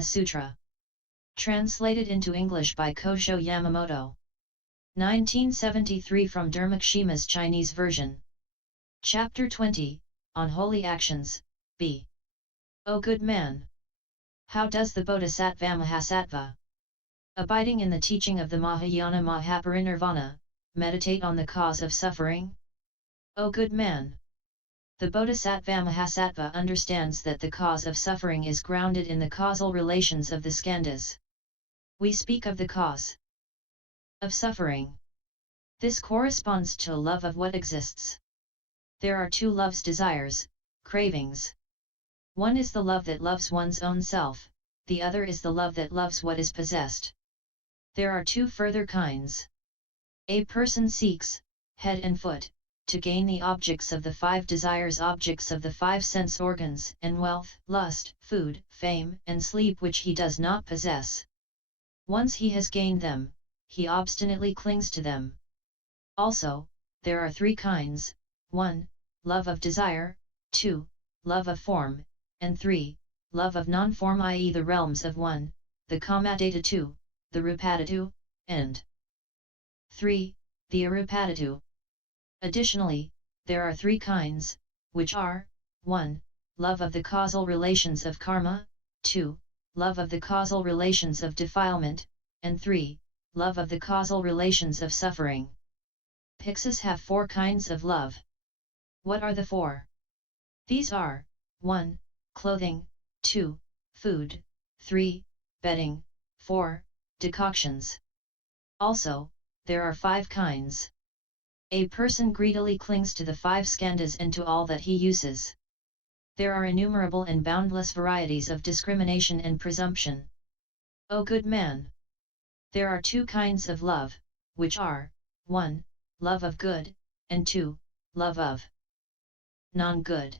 Nirvana Sutra. Translated into English by Kosho Yamamoto. 1973 from Dharmakshema's Chinese version. Chapter 20, On Holy Actions, B. O good man! How does the Bodhisattva-mahasattva, abiding in the teaching of the Mahayana Mahaparinirvana, meditate on the cause of suffering? O good man! The Bodhisattva-mahasattva understands that the cause of suffering is grounded in the causal relations of the skandhas. We speak of the cause of suffering. This corresponds to a love of what exists. There are two loves: desires, cravings. One is the love that loves one's own self, the other is the love that loves what is possessed. There are two further kinds. A person seeks, head and foot, to gain the objects of the five desires, objects of the five sense organs, and wealth, lust, food, fame, and sleep, which he does not possess. Once he has gained them, he obstinately clings to them. Also, there are three kinds: 1. Love of desire, 2. Love of form, and 3. Love of non-form, i.e. the realms of 1, the kamadhatu, 2, the rupadhatu, and 3. the arupadhatu. Additionally, there are three kinds, which are: 1. Love of the causal relations of karma, 2. Love of the causal relations of defilement, and 3. Love of the causal relations of suffering. Bhiksus have four kinds of love. What are the four? These are: 1. Clothing, 2. Food, 3. Bedding, 4. Decoctions. Also, there are five kinds. A person greedily clings to the five skandhas and to all that he uses. There are innumerable and boundless varieties of discrimination and presumption. O good man! There are two kinds of love, which are: 1. Love of good, and 2. Love of non-good.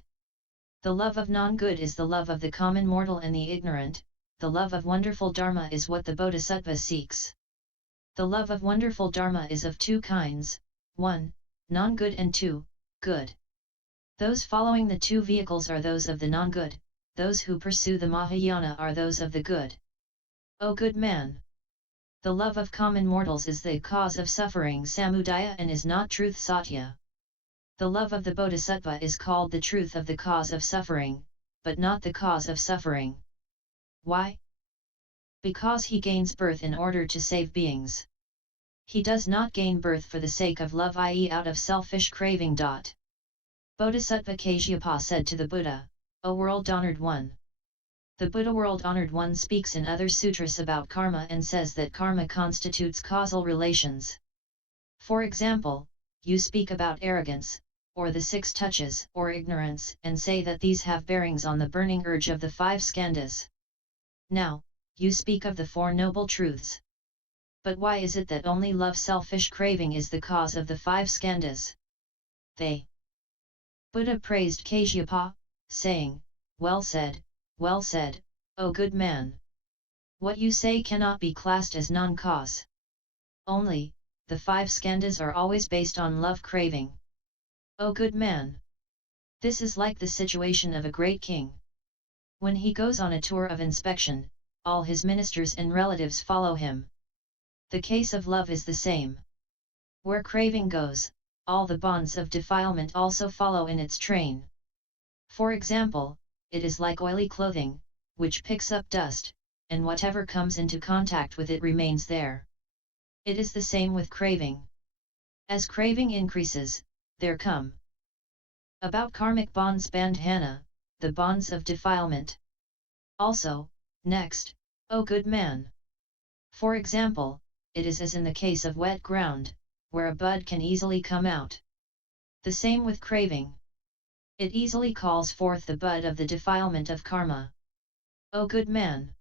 The love of non-good is the love of the common mortal and the ignorant. The love of wonderful Dharma is what the Bodhisattva seeks. The love of wonderful Dharma is of two kinds: 1. Non-good, and 2. Good. Those following the two vehicles are those of the non-good, those who pursue the Mahayana are those of the good. O good man! The love of common mortals is the cause of suffering, samudaya, and is not truth, satya. The love of the Bodhisattva is called the truth of the cause of suffering, but not the cause of suffering. Why? Because he gains birth in order to save beings. He does not gain birth for the sake of love, i.e. out of selfish craving. Bodhisattva Kashyapa said to the Buddha, O world-honored one! The Buddha world-honored one speaks in other sutras about karma and says that karma constitutes causal relations. For example, you speak about arrogance, or the 6 touches, or ignorance, and say that these have bearings on the burning urge of the 5 skandhas. Now, you speak of the 4 noble truths. But why is it that only love, selfish craving is the cause of the 5 skandhas? Buddha praised Kashyapa, saying, well said, O good man! What you say cannot be classed as non-cause. Only, the 5 skandhas are always based on love craving. O good man! This is like the situation of a great king. When he goes on a tour of inspection, all his ministers and relatives follow him. The case of love is the same. Where craving goes, all the bonds of defilement also follow in its train. For example, it is like oily clothing, which picks up dust, and whatever comes into contact with it remains there. It is the same with craving. As craving increases, there come about karmic bonds, bandhana, the bonds of defilement. Also, next, O good man! For example, it is as in the case of wet ground, where a bud can easily come out. The same with craving. It easily calls forth the bud of the defilement of karma. O good man!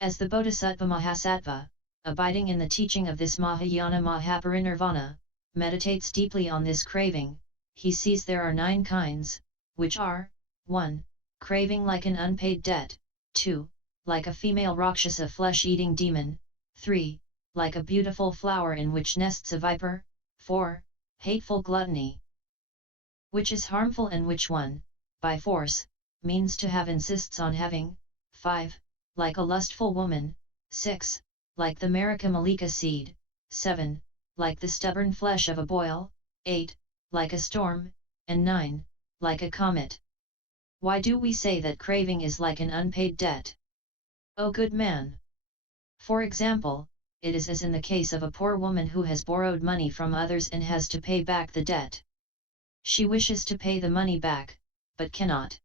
As the Bodhisattva-mahasattva, abiding in the teaching of this Mahayana Mahaparinirvana, meditates deeply on this craving, he sees there are 9 kinds, which are: 1. Craving like an unpaid debt, 2. Like a female Rakshasa flesh-eating demon, 3. Like a beautiful flower in which nests a viper, 4. Hateful gluttony, which is harmful and which one, by force, means to have, insists on having, 5. like a lustful woman, 6. Like the Marika Malika seed, 7. Like the stubborn flesh of a boil, 8. Like a storm, and 9. Like a comet. Why do we say that craving is like an unpaid debt? O good man! For example, it is as in the case of a poor woman who has borrowed money from others and has to pay back the debt. She wishes to pay the money back, but cannot.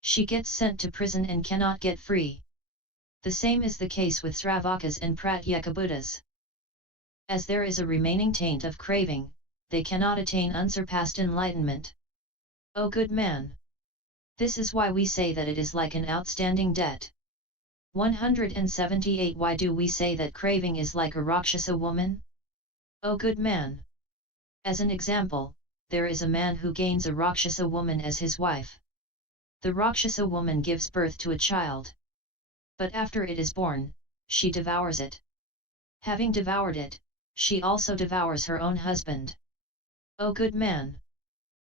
She gets sent to prison and cannot get free. The same is the case with Sravakas and Pratyekabuddhas. As there is a remaining taint of craving, they cannot attain unsurpassed enlightenment. O good man! This is why we say that it is like an outstanding debt. 178. Why do we say that craving is like a Rakshasa woman? O good man! As an example, there is a man who gains a Rakshasa woman as his wife. The Rakshasa woman gives birth to a child. But after it is born, she devours it. Having devoured it, she also devours her own husband. O good man!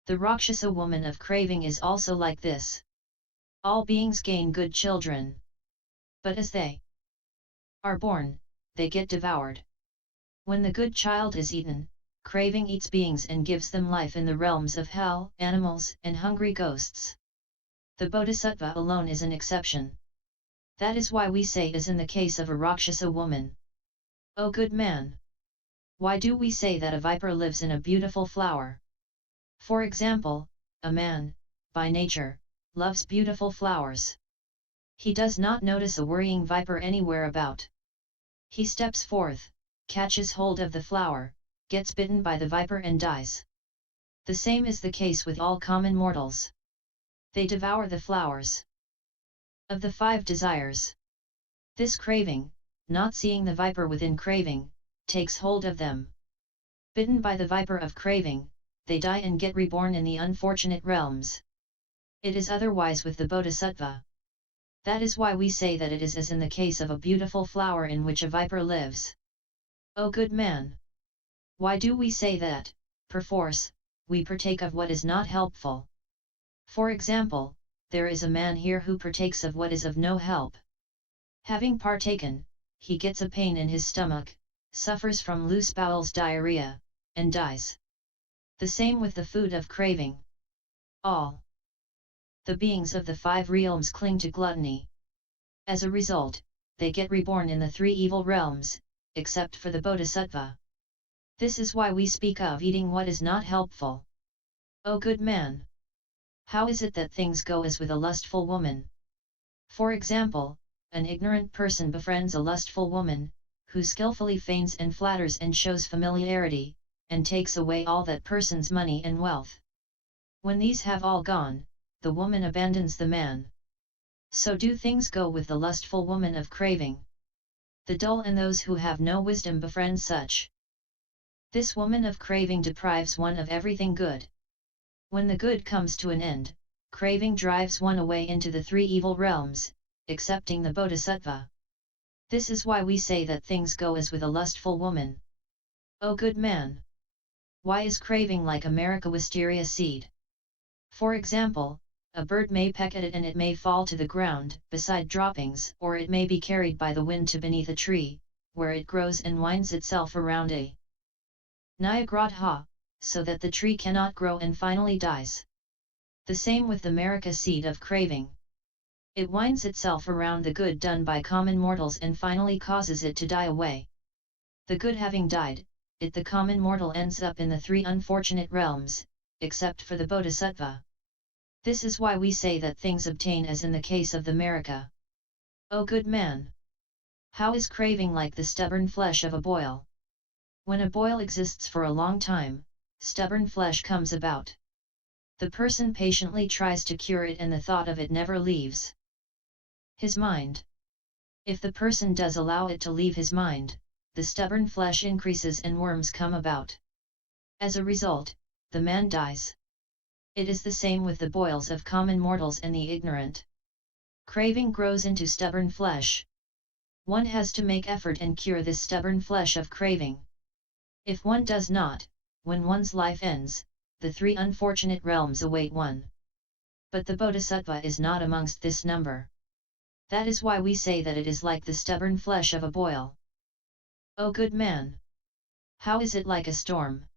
The Rakshasa woman of craving is also like this. All beings gain good children. But as they are born, they get devoured. When the good child is eaten, craving eats beings and gives them life in the realms of hell, animals, and hungry ghosts. The Bodhisattva alone is an exception. That is why we say as in the case of a Rakshasa woman. O good man! Why do we say that a viper lives in a beautiful flower? For example, a man, by nature, loves beautiful flowers. He does not notice a worrying viper anywhere about. He steps forth, catches hold of the flower, gets bitten by the viper and dies. The same is the case with all common mortals. They devour the flowers of the 5 desires. This craving, not seeing the viper within craving, takes hold of them. Bitten by the viper of craving, they die and get reborn in the unfortunate realms. It is otherwise with the Bodhisattva. That is why we say that it is as in the case of a beautiful flower in which a viper lives. O good man! Why do we say that, perforce, we partake of what is not helpful? For example, there is a man here who partakes of what is of no help. Having partaken, he gets a pain in his stomach, suffers from loose bowels, diarrhea, and dies. The same with the food of craving. All the beings of the 5 realms cling to gluttony. As a result, they get reborn in the 3 evil realms, except for the Bodhisattva. This is why we speak of eating what is not helpful. O good man! How is it that things go as with a lustful woman? For example, an ignorant person befriends a lustful woman, who skillfully feigns and flatters and shows familiarity, and takes away all that person's money and wealth. When these have all gone, the woman abandons the man. So do things go with the lustful woman of craving. The dull and those who have no wisdom befriend such. This woman of craving deprives one of everything good. When the good comes to an end, craving drives one away into the 3 evil realms, excepting the Bodhisattva. This is why we say that things go as with a lustful woman. O good man! Why is craving like a Marica wisteria seed? For example, a bird may peck at it and it may fall to the ground, beside droppings, or it may be carried by the wind to beneath a tree, where it grows and winds itself around a Nyagratha, so that the tree cannot grow and finally dies. The same with the Marica seed of craving. It winds itself around the good done by common mortals and finally causes it to die away. The good having died, the common mortal ends up in the 3 unfortunate realms, except for the Bodhisattva. This is why we say that things obtain as in the case of the Marica. O good man! How is craving like the stubborn flesh of a boil? When a boil exists for a long time, stubborn flesh comes about. The person patiently tries to cure it and the thought of it never leaves his mind. If the person does allow it to leave his mind, the stubborn flesh increases and worms come about. As a result, the man dies. It is the same with the boils of common mortals and the ignorant. Craving grows into stubborn flesh. One has to make effort and cure this stubborn flesh of craving. If one does not, when one's life ends, the 3 unfortunate realms await one. But the Bodhisattva is not amongst this number. That is why we say that it is like the stubborn flesh of a boil. O good man! How is it like a storm?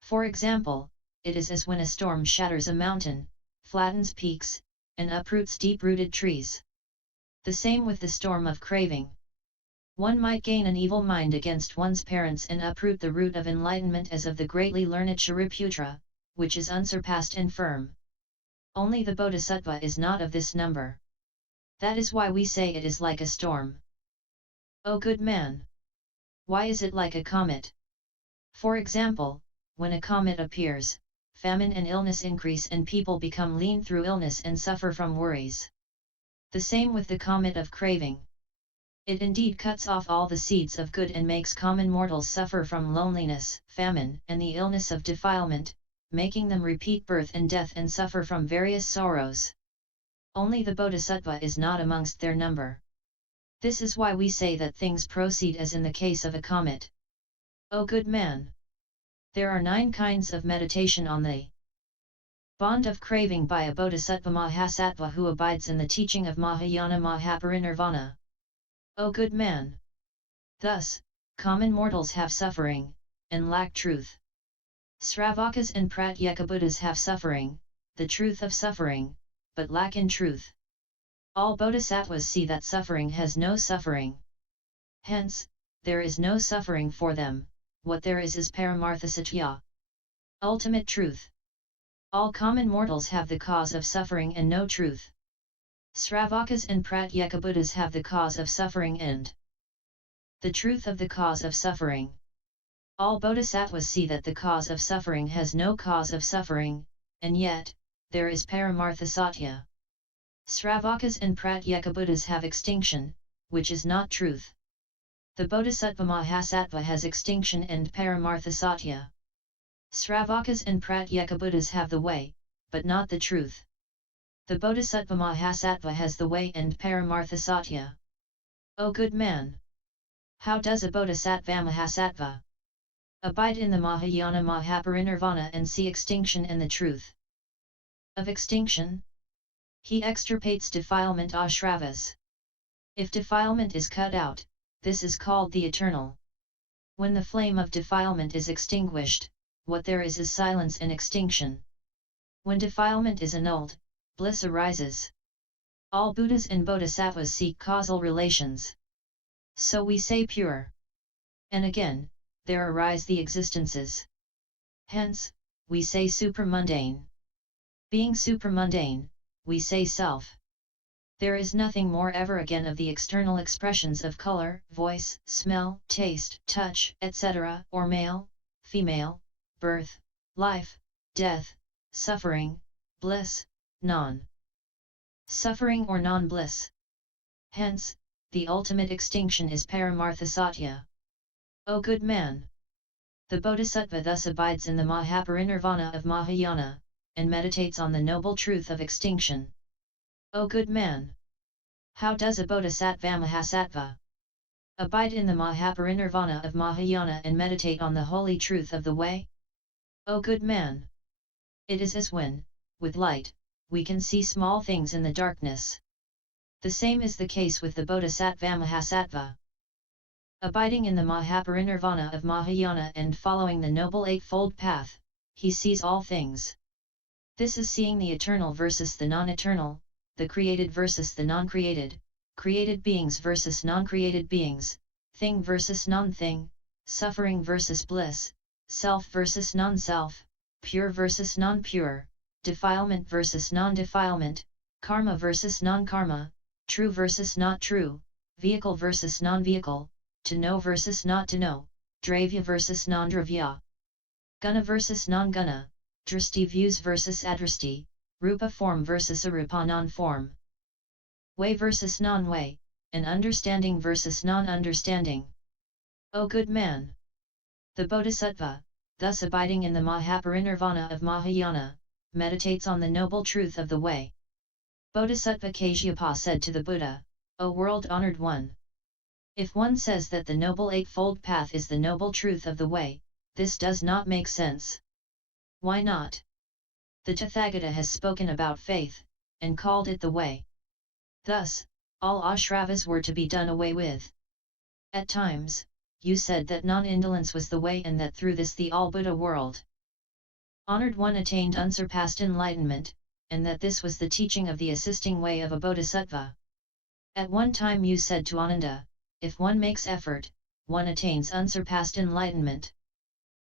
For example, it is as when a storm shatters a mountain, flattens peaks, and uproots deep-rooted trees. The same with the storm of craving. One might gain an evil mind against one's parents and uproot the root of enlightenment as of the greatly learned Shariputra, which is unsurpassed and firm. Only the Bodhisattva is not of this number. That is why we say it is like a storm. O good man! Why is it like a comet? For example, when a comet appears, famine and illness increase and people become lean through illness and suffer from worries. The same with the comet of craving. It indeed cuts off all the seeds of good and makes common mortals suffer from loneliness, famine, and the illness of defilement, making them repeat birth and death and suffer from various sorrows. Only the Bodhisattva is not amongst their number. This is why we say that things proceed as in the case of a comet. O good man! There are 9 kinds of meditation on the bond of craving by a Bodhisattva-mahasattva who abides in the teaching of Mahayana Mahaparinirvana. O good man! Thus, common mortals have suffering, and lack truth. Sravakas and Pratyekabuddhas have suffering, the truth of suffering, but lack in truth. All bodhisattvas see that suffering has no suffering. Hence, there is no suffering for them, what there is paramartha satya. Ultimate truth. All common mortals have the cause of suffering and no truth. Sravakas and Pratyekabuddhas have the cause of suffering and the truth of the cause of suffering. All bodhisattvas see that the cause of suffering has no cause of suffering, and yet, there is paramartha satya. Sravakas and Pratyekabuddhas have extinction, which is not truth. The Bodhisattva-mahasattva has extinction and paramartha satya. Sravakas and Pratyekabuddhas have the way, but not the truth. The Bodhisattva-mahasattva has the way and paramartha satya. O good man! How does a Bodhisattva-mahasattva abide in the Mahayana Mahaparinirvana and see extinction and the truth of extinction? He extirpates defilement ashravas. If defilement is cut out, this is called the eternal. When the flame of defilement is extinguished, what there is silence and extinction. When defilement is annulled, bliss arises. All Buddhas and Bodhisattvas seek causal relations. So we say pure. And again, there arise the existences. Hence, we say supramundane. Being supramundane, we say self. There is nothing more ever again of the external expressions of color, voice, smell, taste, touch, etc., or male, female, birth, life, death, suffering, bliss, non-suffering or non-bliss. Hence, the ultimate extinction is paramartha satya. O good man! The Bodhisattva thus abides in the Mahaparinirvana of Mahayana, and meditates on the noble truth of extinction. O good man! How does a Bodhisattva-mahasattva abide in the Mahaparinirvana of Mahayana and meditate on the holy truth of the way? O good man! It is as when, with light, we can see small things in the darkness. The same is the case with the Bodhisattva-mahasattva. Abiding in the Mahaparinirvana of Mahayana and following the Noble Eightfold Path, he sees all things. This is seeing the eternal versus the non-eternal, the created versus the non-created, created beings versus non-created beings, thing versus non-thing, suffering versus bliss, self versus non-self, pure versus non-pure, defilement versus non-defilement, karma versus non-karma, true versus not true, vehicle versus non-vehicle, to know versus not to know, dravya versus non-dravya, guna versus non-guna, drishti views versus adrashti, rupa form versus arupa non-form, way versus non-way, and understanding versus non-understanding. O good man! The Bodhisattva, thus abiding in the Mahaparinirvana of Mahayana, meditates on the noble truth of the way. Bodhisattva Kashyapa said to the Buddha, O world-honored one! If one says that the Noble Eightfold Path is the noble truth of the way, this does not make sense. Why not? The Tathagata has spoken about faith, and called it the way. Thus, all ashravas were to be done away with. At times, you said that non-indolence was the way and that through this the all-Buddha world honored one attained unsurpassed enlightenment, and that this was the teaching of the assisting way of a bodhisattva. At one time you said to Ananda, if one makes effort, one attains unsurpassed enlightenment.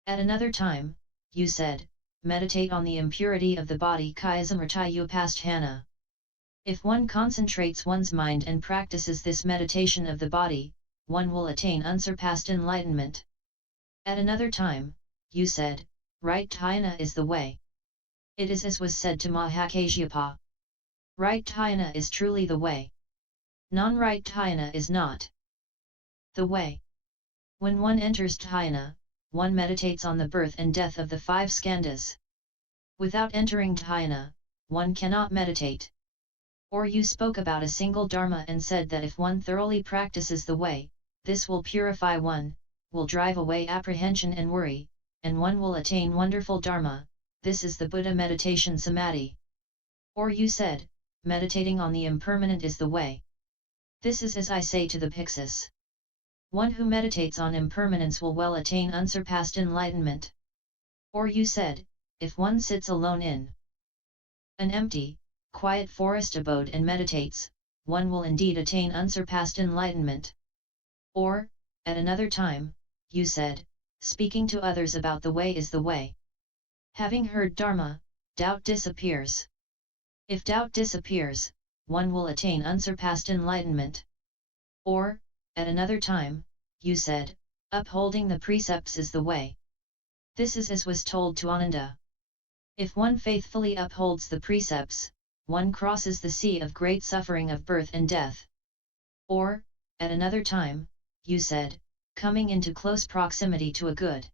At another time, you said, meditate on the impurity of the body Kyasamrtayupasthana. If one concentrates one's mind and practices this meditation of the body, one will attain unsurpassed enlightenment. At another time, you said, right dhyana is the way. It is as was said to Mahakasyapa. Right dhyana is truly the way. Non-right dhyana is not the way. When one enters dhyana, one meditates on the birth and death of the 5 skandhas. Without entering dhyana, one cannot meditate. Or you spoke about a single dharma and said that if one thoroughly practices the way, this will purify one, will drive away apprehension and worry, and one will attain wonderful dharma. This is the Buddha meditation samadhi. Or you said, meditating on the impermanent is the way. This is as I say to the Bhiksus. One who meditates on impermanence will well attain unsurpassed enlightenment. Or you said, if one sits alone in an empty, quiet forest abode and meditates, one will indeed attain unsurpassed enlightenment. Or, at another time, you said, speaking to others about the way is the way. Having heard Dharma, doubt disappears. If doubt disappears, one will attain unsurpassed enlightenment. Or, at another time, you said, upholding the precepts is the way. This is as was told to Ananda. If one faithfully upholds the precepts, one crosses the sea of great suffering of birth and death. Or, at another time, you said, coming into close proximity to a good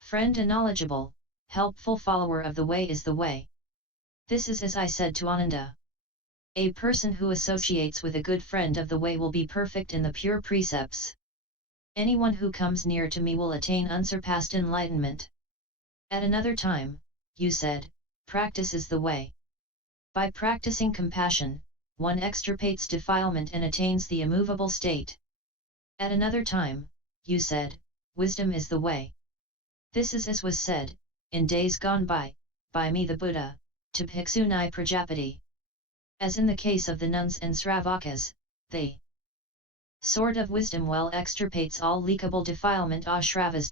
friend and knowledgeable, helpful follower of the way is the way. This is as I said to Ananda. A person who associates with a good friend of the way will be perfect in the pure precepts. Anyone who comes near to me will attain unsurpassed enlightenment. At another time, you said, practice is the way. By practicing compassion, one extirpates defilement and attains the immovable state. At another time, you said, wisdom is the way. This is as was said, in days gone by me the Buddha, to Bhiksu Prajapati. As in the case of the nuns and Sravakas, the sword of wisdom well extirpates all leakable defilement ashravas.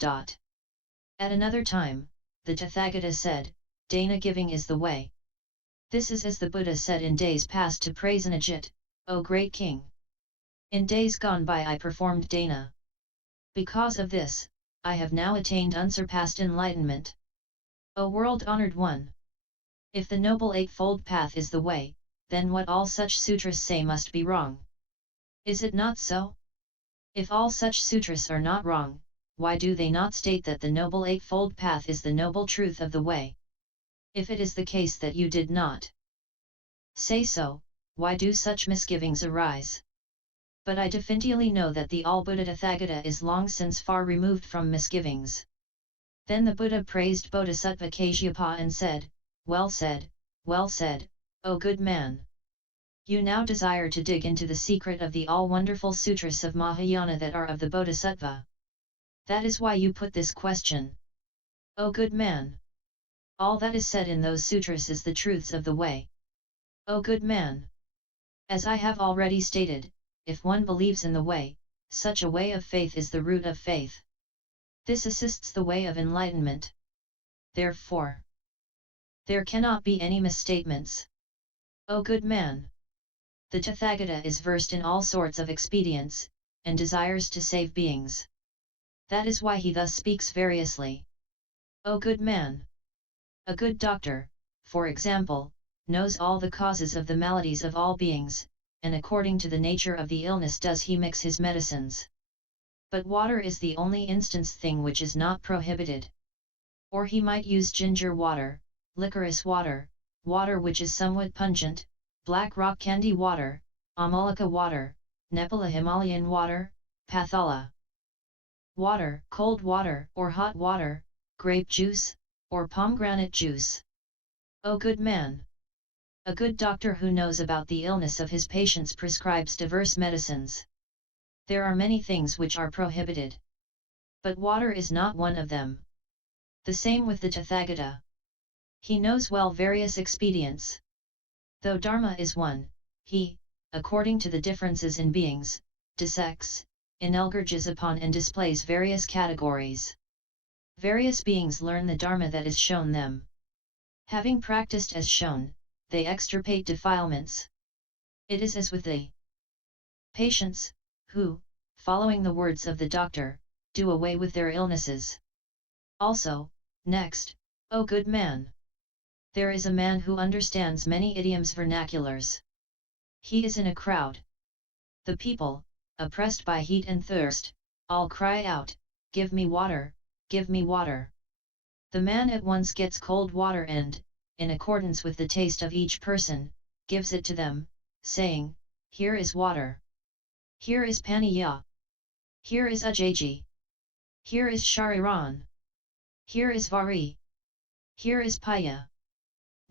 At another time, the Tathagata said, dana giving is the way. This is as the Buddha said in days past to Prasenajit, O great king. In days gone by I performed dana. Because of this, I have now attained unsurpassed enlightenment. O world-honored one! If the Noble Eightfold Path is the way, then what all such sutras say must be wrong. Is it not so? If all such sutras are not wrong, why do they not state that the Noble Eightfold Path is the noble truth of the way? If it is the case that you did not say so, why do such misgivings arise? But I definitely know that the all-Buddha Tathagata is long since far removed from misgivings. Then the Buddha praised Bodhisattva Kasyapa and said, well said, O good man! You now desire to dig into the secret of the all-wonderful sutras of Mahayana that are of the Bodhisattva. That is why you put this question. O good man! All that is said in those sutras is the truths of the way. O good man! As I have already stated, if one believes in the way, such a way of faith is the root of faith. This assists the way of enlightenment. Therefore, there cannot be any misstatements. O good man! The Tathagata is versed in all sorts of expedients, and desires to save beings. That is why he thus speaks variously. O good man! A good doctor, for example, knows all the causes of the maladies of all beings, and according to the nature of the illness does he mix his medicines. But water is the only instance thing which is not prohibited. Or he might use ginger water, licorice water, water which is somewhat pungent, black rock candy water, Amalika water, Nepala Himalayan water, Pathala water, cold water or hot water, grape juice, or pomegranate juice. O good man! A good doctor who knows about the illness of his patients prescribes diverse medicines. There are many things which are prohibited. But water is not one of them. The same with the Tathagata. He knows well various expedients. Though Dharma is one, he, according to the differences in beings, dissects, enlarges upon and displays various categories. Various beings learn the Dharma that is shown them. Having practiced as shown, they extirpate defilements. It is as with the patients, who, following the words of the doctor, do away with their illnesses. Also, next, O good man! There is a man who understands many idioms vernaculars. He is in a crowd. The people, oppressed by heat and thirst, all cry out, "Give me water, give me water." The man at once gets cold water and, in accordance with the taste of each person, gives it to them, saying, "Here is water. Here is paniya. Here is ajaji. Here is shariran. Here is vari. Here is paya."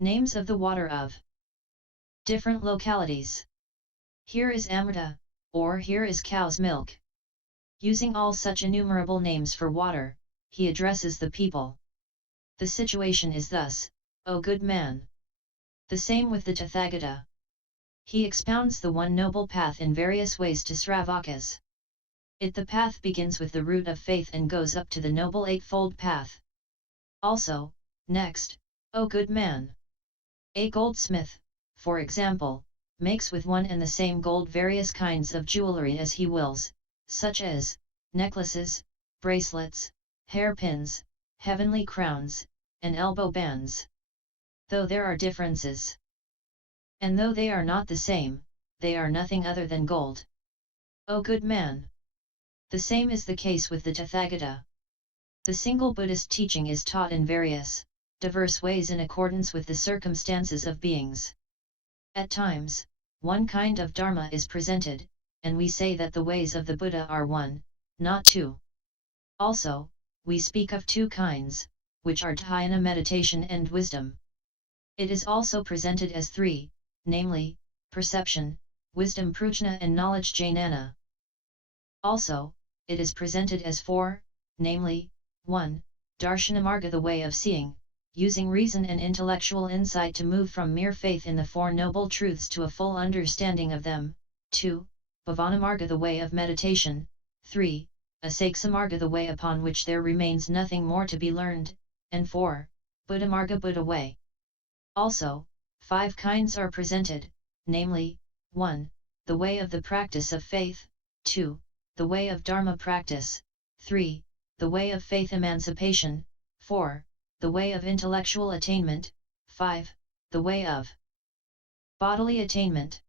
Names of the water of different localities. Here is amrita, or here is cow's milk. Using all such innumerable names for water, he addresses the people. The situation is thus, O good man! The same with the Tathagata. He expounds the one noble path in various ways to Sravakas. The path begins with the root of faith and goes up to the noble eightfold path. Also, next, O good man! A goldsmith, for example, makes with one and the same gold various kinds of jewelry as he wills, such as necklaces, bracelets, hairpins, heavenly crowns, and elbow bands. Though there are differences, and though they are not the same, they are nothing other than gold. O good man! The same is the case with the Tathagata. The single Buddhist teaching is taught in various, diverse ways in accordance with the circumstances of beings. At times, one kind of Dharma is presented, and we say that the ways of the Buddha are one, not two. Also, we speak of two kinds, which are dhyana meditation and wisdom. It is also presented as three, namely, perception, wisdom prajna and knowledge jnana. Also, it is presented as four, namely, 1. Darshanamarga, the way of seeing, using reason and intellectual insight to move from mere faith in the Four Noble Truths to a full understanding of them. 2. Bhavanamarga, the way of meditation. 3. Asakesamarga, the way upon which there remains nothing more to be learned. And 4. Buddhamarga, Buddha way. Also, 5 kinds are presented, namely, 1. The way of the practice of faith. 2. The way of Dharma practice. 3. The way of faith emancipation. 4. The way of intellectual attainment. 5. The way of bodily attainment.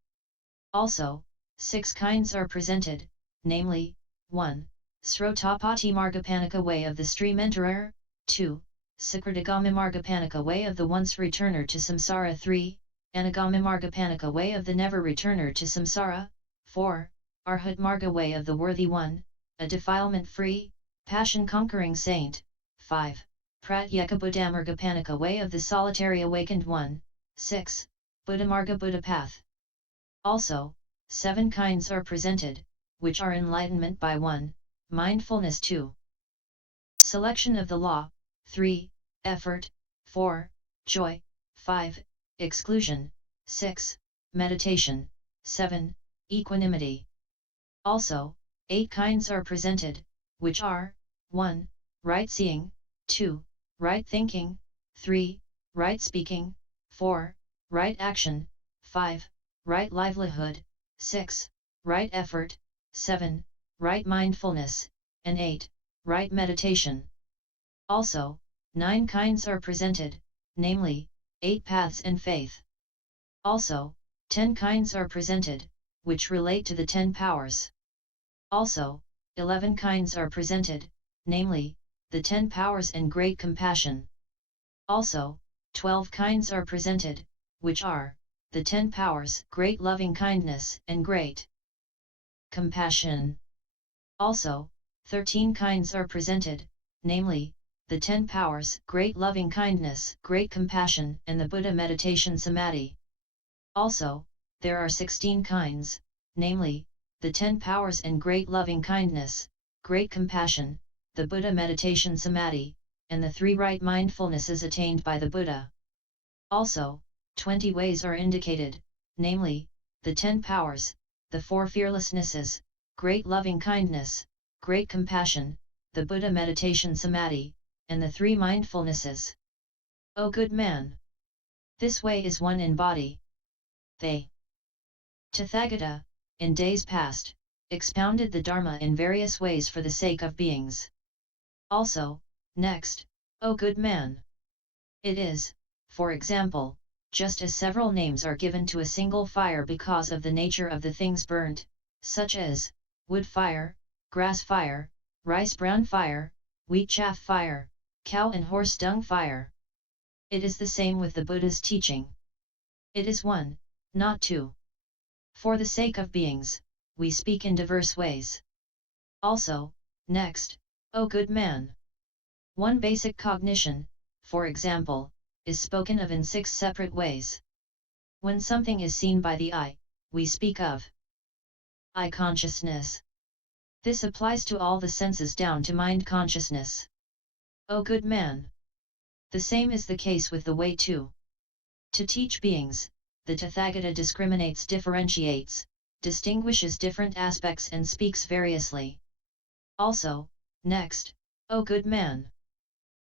Also, 6 kinds are presented, namely, 1. Srotapati Margapanika, way of the stream enterer. 2. Sakritagami Margapanika, way of the once returner to samsara. 3. Anagami Margapanika, way of the never returner to samsara. 4. Arhat Marga, way of the worthy one, a defilement-free, passion-conquering saint. 5. Pratyeka Buddhamarga Panika, way of the solitary awakened one. 6. Buddhamarga, Buddha path. Also, 7 kinds are presented, which are enlightenment by 1. Mindfulness. 2. Selection of the law. 3. Effort. 4. Joy. 5. Exclusion. 6. Meditation. 7. Equanimity. Also, 8 kinds are presented, which are 1. Right seeing. 2. Right thinking. 3. Right speaking. 4. Right action. 5. Right livelihood. 6. Right effort. 7. Right mindfulness. And 8. Right meditation. Also, 9 kinds are presented, namely, 8 paths and faith. Also, 10 kinds are presented, which relate to the 10 powers. Also, 11 kinds are presented, namely, the 10 powers and great compassion. Also, 12 kinds are presented, which are, the 10 powers, great loving kindness and great compassion. Also, 13 kinds are presented, namely, the 10 powers, great loving kindness, great compassion, and the Buddha meditation samadhi. Also, there are 16 kinds, namely, the 10 powers and great loving kindness, great compassion, the Buddha meditation samadhi, and the 3 right mindfulnesses attained by the Buddha. Also, 20 ways are indicated, namely, the 10 powers, the 4 fearlessnesses, great loving kindness, great compassion, the Buddha meditation samadhi, and the 3 mindfulnesses. O good man! This way is one in body. They, Tathagata, in days past, expounded the Dharma in various ways for the sake of beings. Also, next, O good man! It is, for example, just as several names are given to a single fire because of the nature of the things burnt, such as, wood fire, grass fire, rice bran fire, wheat chaff fire, cow and horse dung fire. It is the same with the Buddha's teaching. It is one, not two. For the sake of beings, we speak in diverse ways. Also, next, O good man! One basic cognition, for example, is spoken of in 6 separate ways. When something is seen by the eye, we speak of eye consciousness. This applies to all the senses down to mind consciousness. O good man! The same is the case with the way too. To teach beings, the Tathagata discriminates, differentiates, distinguishes different aspects and speaks variously. Also, next, O good man!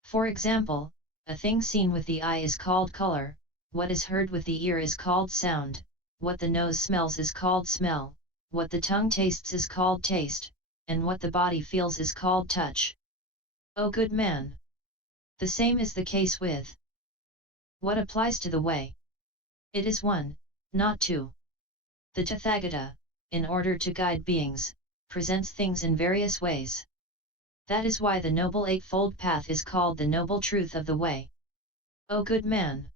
For example, a thing seen with the eye is called color, what is heard with the ear is called sound, what the nose smells is called smell, what the tongue tastes is called taste, and what the body feels is called touch. O good man! The same is the case with what applies to the way. It is one, not two. The Tathagata, in order to guide beings, presents things in various ways. That is why the Noble Eightfold Path is called the Noble Truth of the Way. O good man!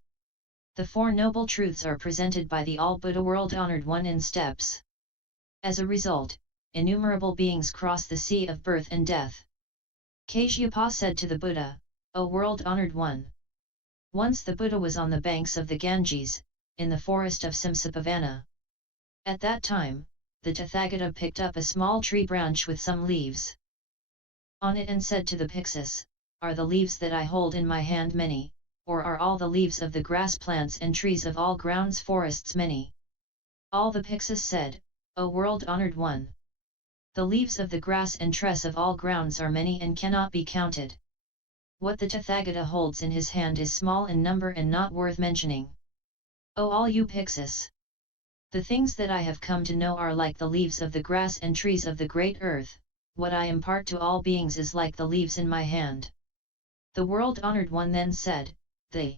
The 4 Noble Truths are presented by the All-Buddha World-Honored One in steps. As a result, innumerable beings cross the sea of birth and death. Kashyapa said to the Buddha, O World-Honored One! Once the Buddha was on the banks of the Ganges, in the forest of Simsapavana. At that time, the Tathagata picked up a small tree branch with some leaves on it and said to the Bhiksus, Are the leaves that I hold in my hand many, or are all the leaves of the grass plants and trees of all grounds forests many? All the Bhiksus said, O world-honored one! The leaves of the grass and tress of all grounds are many and cannot be counted. What the Tathagata holds in his hand is small in number and not worth mentioning. O all you Bhiksus! The things that I have come to know are like the leaves of the grass and trees of the great earth, what I impart to all beings is like the leaves in my hand. The world-honored one then said, The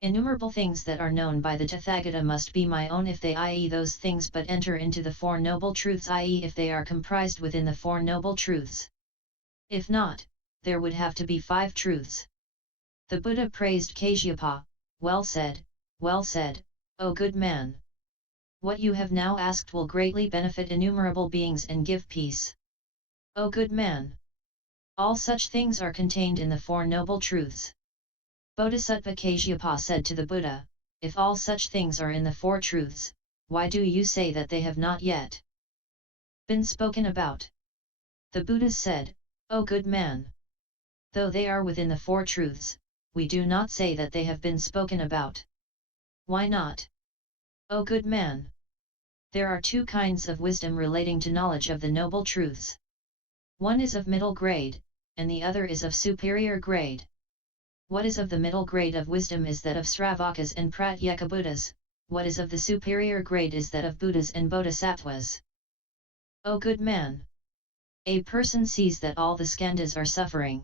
innumerable things that are known by the Tathagata must be my own if they i.e. those things but enter into the 4 Noble Truths i.e. if they are comprised within the 4 Noble Truths. If not, there would have to be 5 truths. The Buddha praised Kashyapa, well said, O good man! What you have now asked will greatly benefit innumerable beings and give peace. O good man! All such things are contained in the 4 Noble Truths. Bodhisattva Kashyapa said to the Buddha, If all such things are in the 4 truths, why do you say that they have not yet been spoken about? The Buddha said, O good man! Though they are within the 4 truths, we do not say that they have been spoken about. Why not? O good man! There are 2 kinds of wisdom relating to knowledge of the Noble Truths. One is of middle grade, and the other is of superior grade. What is of the middle grade of wisdom is that of Sravakas and Pratyeka Buddhas, what is of the superior grade is that of Buddhas and Bodhisattvas. O good man! A person sees that all the skandhas are suffering.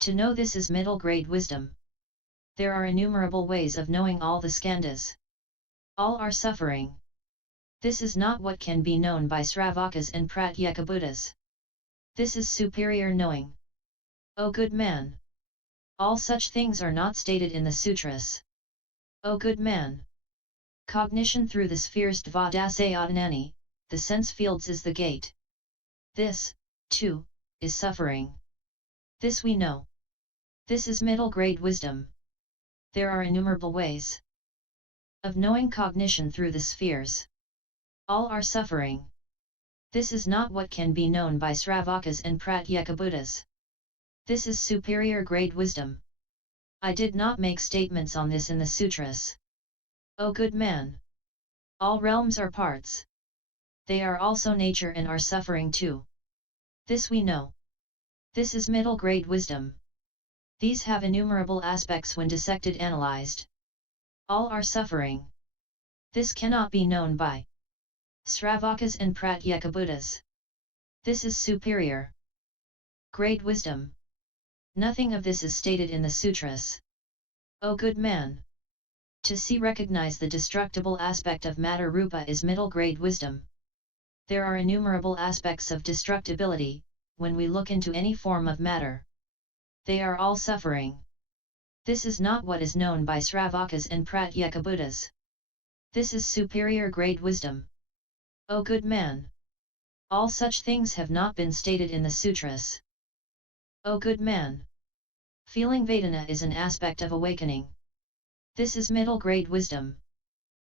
To know this is middle grade wisdom. There are innumerable ways of knowing all the skandhas. All are suffering. This is not what can be known by Sravakas and Pratyeka Buddhas. This is superior knowing. O good man! All such things are not stated in the sutras. O good man! Cognition through the spheres Dvadasayatanani, the sense fields is the gate. This, too, is suffering. This we know. This is middle grade wisdom. There are innumerable ways of knowing cognition through the spheres. All are suffering. This is not what can be known by Sravakas and Pratyekabuddhas. This is superior grade wisdom. I did not make statements on this in the sutras. O good man! All realms are parts. They are also nature and are suffering too. This we know. This is middle grade wisdom. These have innumerable aspects when dissected analyzed. All are suffering. This cannot be known by Sravakas and Pratyekabuddhas. This is superior grade wisdom. Nothing of this is stated in the sutras. O good man! To see recognize the destructible aspect of matter rupa is middle grade wisdom. There are innumerable aspects of destructibility, when we look into any form of matter. They are all suffering. This is not what is known by Sravakas and Pratyekabuddhas. This is superior grade wisdom. O good man! All such things have not been stated in the sutras. O good man! Feeling Vedana is an aspect of awakening. This is middle grade wisdom.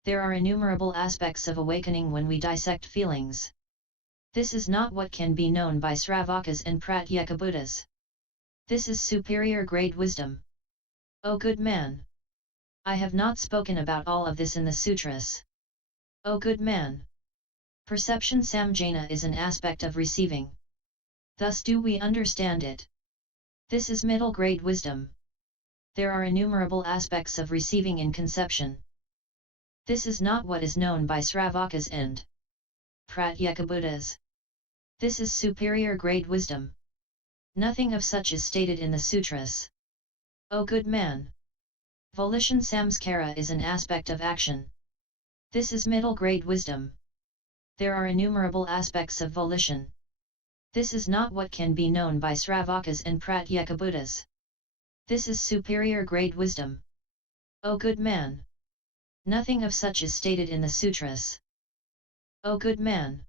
There are innumerable aspects of awakening when we dissect feelings. This is not what can be known by Sravakas and Pratyekabuddhas. This is superior grade wisdom. O good man! I have not spoken about all of this in the sutras. O good man! Perception samjana is an aspect of receiving. Thus do we understand it. This is middle grade wisdom. There are innumerable aspects of receiving in conception. This is not what is known by Sravakas and Pratyekabuddhas. This is superior grade wisdom. Nothing of such is stated in the sutras. O good man! Volition samskara is an aspect of action. This is middle grade wisdom. There are innumerable aspects of volition. This is not what can be known by Sravakas and Pratyekabuddhas. This is superior grade wisdom. O good man! Nothing of such is stated in the sutras. O good man!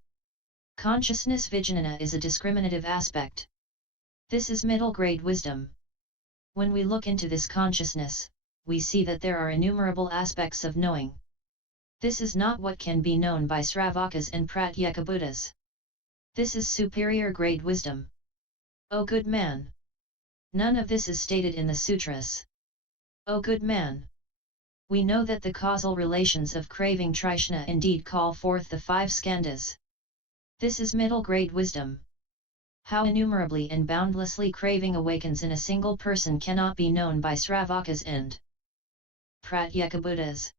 Consciousness vijnana is a discriminative aspect. This is middle grade wisdom. When we look into this consciousness, we see that there are innumerable aspects of knowing. This is not what can be known by Sravakas and Pratyekabuddhas. This is superior grade wisdom. O good man! None of this is stated in the sutras. O good man! We know that the causal relations of craving Trishna indeed call forth the 5 skandhas. This is middle grade wisdom. How innumerably and boundlessly craving awakens in a single person cannot be known by Sravakas and Pratyekabuddhas.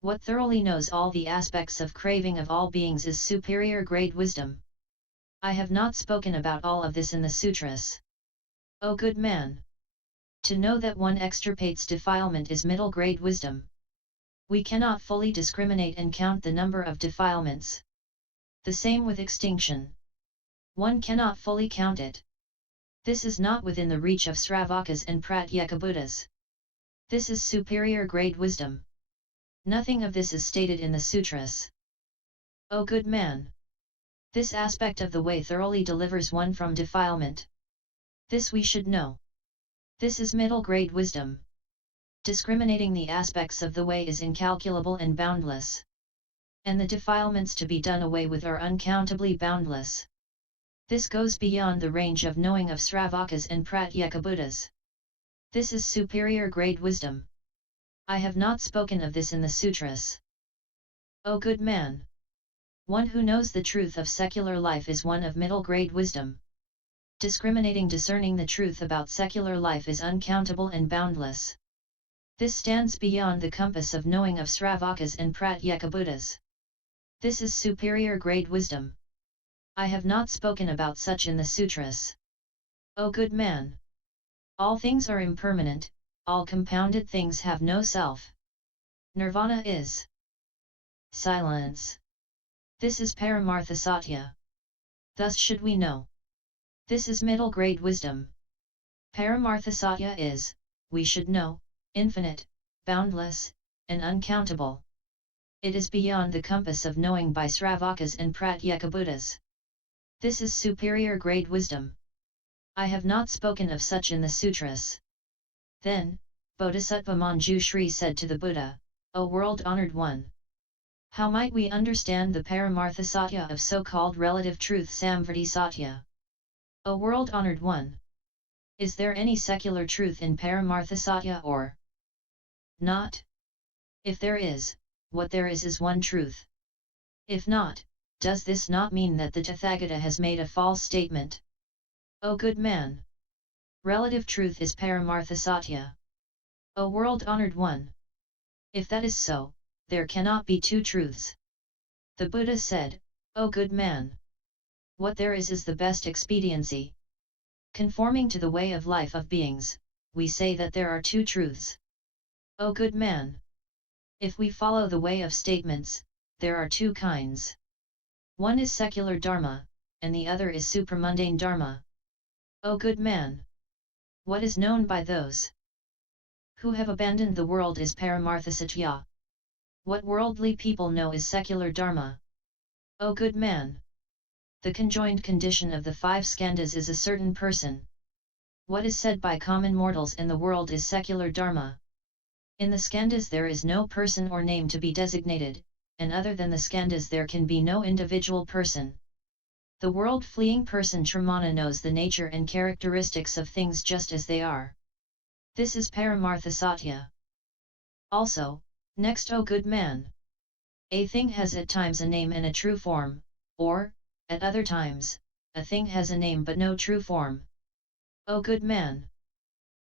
What thoroughly knows all the aspects of craving of all beings is superior grade wisdom. I have not spoken about all of this in the sutras. O good man! To know that one extirpates defilement is middle grade wisdom. We cannot fully discriminate and count the number of defilements. The same with extinction. One cannot fully count it. This is not within the reach of Sravakas and Pratyekabuddhas. This is superior grade wisdom. Nothing of this is stated in the sutras. O good man! This aspect of the way thoroughly delivers one from defilement. This we should know. This is middle grade wisdom. Discriminating the aspects of the way is incalculable and boundless. And the defilements to be done away with are uncountably boundless. This goes beyond the range of knowing of Sravakas and Pratyekabuddhas. This is superior grade wisdom. I have not spoken of this in the sutras. O good man! One who knows the truth of secular life is one of middle grade wisdom. Discerning the truth about secular life is uncountable and boundless. This stands beyond the compass of knowing of Sravakas and Pratyekabuddhas. This is superior grade wisdom. I have not spoken about such in the sutras. O good man! All things are impermanent, all compounded things have no self. Nirvana is silence. This is Paramartha Satya. Thus should we know. This is middle grade wisdom. Paramartha Satya is, we should know, infinite, boundless, and uncountable. It is beyond the compass of knowing by Sravakas and Pratyekabuddhas. This is superior grade wisdom. I have not spoken of such in the sutras. Then, Bodhisattva Manjushri said to the Buddha, O world-honored one! How might we understand the Paramartha Satya of so-called relative truth Samvrti Satya? O world-honored one! Is there any secular truth in Paramartha Satya or not? If there is, what there is one truth. If not, does this not mean that the Tathagata has made a false statement? O good man! Relative truth is Paramartha Satya. O world-honored one! If that is so, there cannot be two truths. The Buddha said, O good man! What there is the best expediency. Conforming to the way of life of beings, we say that there are two truths. O good man! If we follow the way of statements, there are two kinds. One is secular dharma, and the other is supramundane dharma. O good man! What is known by those who have abandoned the world is Paramartha Satya. What worldly people know is secular dharma. O good man! The conjoined condition of the five skandhas is a certain person. What is said by common mortals in the world is secular dharma. In the skandhas there is no person or name to be designated, and other than the skandhas there can be no individual person. The world-fleeing person Shramana knows the nature and characteristics of things just as they are. This is Paramartha Satya. Also, next O good man! A thing has at times a name and a true form, or, at other times, a thing has a name but no true form. O good man!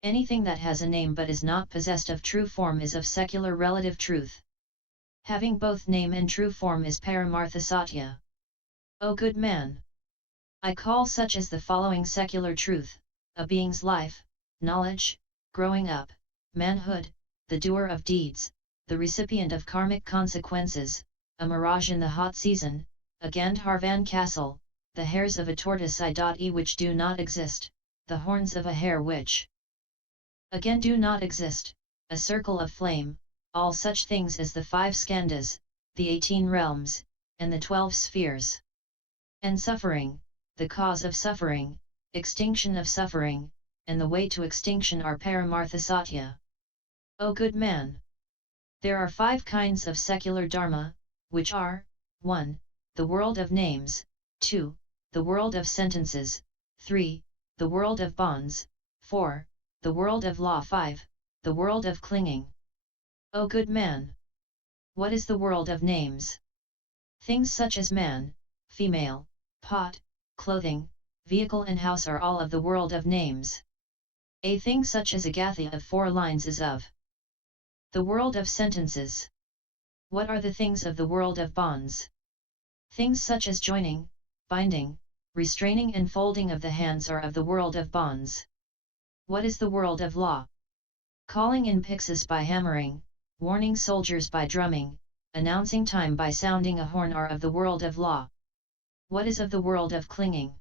Anything that has a name but is not possessed of true form is of secular relative truth. Having both name and true form is Paramartha Satya. O good man! I call such as the following secular truth: a being's life, knowledge, growing up, manhood, the doer of deeds, the recipient of karmic consequences, a mirage in the hot season, a Gandharvan castle, the hairs of a tortoise I.e. which do not exist, the horns of a hare which again do not exist, a circle of flame, all such things as the five skandhas, the 18 realms, and the 12 spheres. And suffering, the cause of suffering, extinction of suffering, and the way to extinction are Paramartha Satya. O good man! There are 5 kinds of secular dharma, which are, 1. The world of names, 2. The world of sentences, 3. The world of bonds, 4. The world of law, 5. The world of clinging. O good man! What is the world of names? Things such as man, female, pot, clothing, vehicle and house are all of the world of names. A thing such as a gatha of 4 lines is of the world of sentences. What are the things of the world of bonds? Things such as joining, binding, restraining and folding of the hands are of the world of bonds. What is the world of law? Calling in Bhiksus by hammering, warning soldiers by drumming, announcing time by sounding a horn are of the world of law. What is of the world of clinging?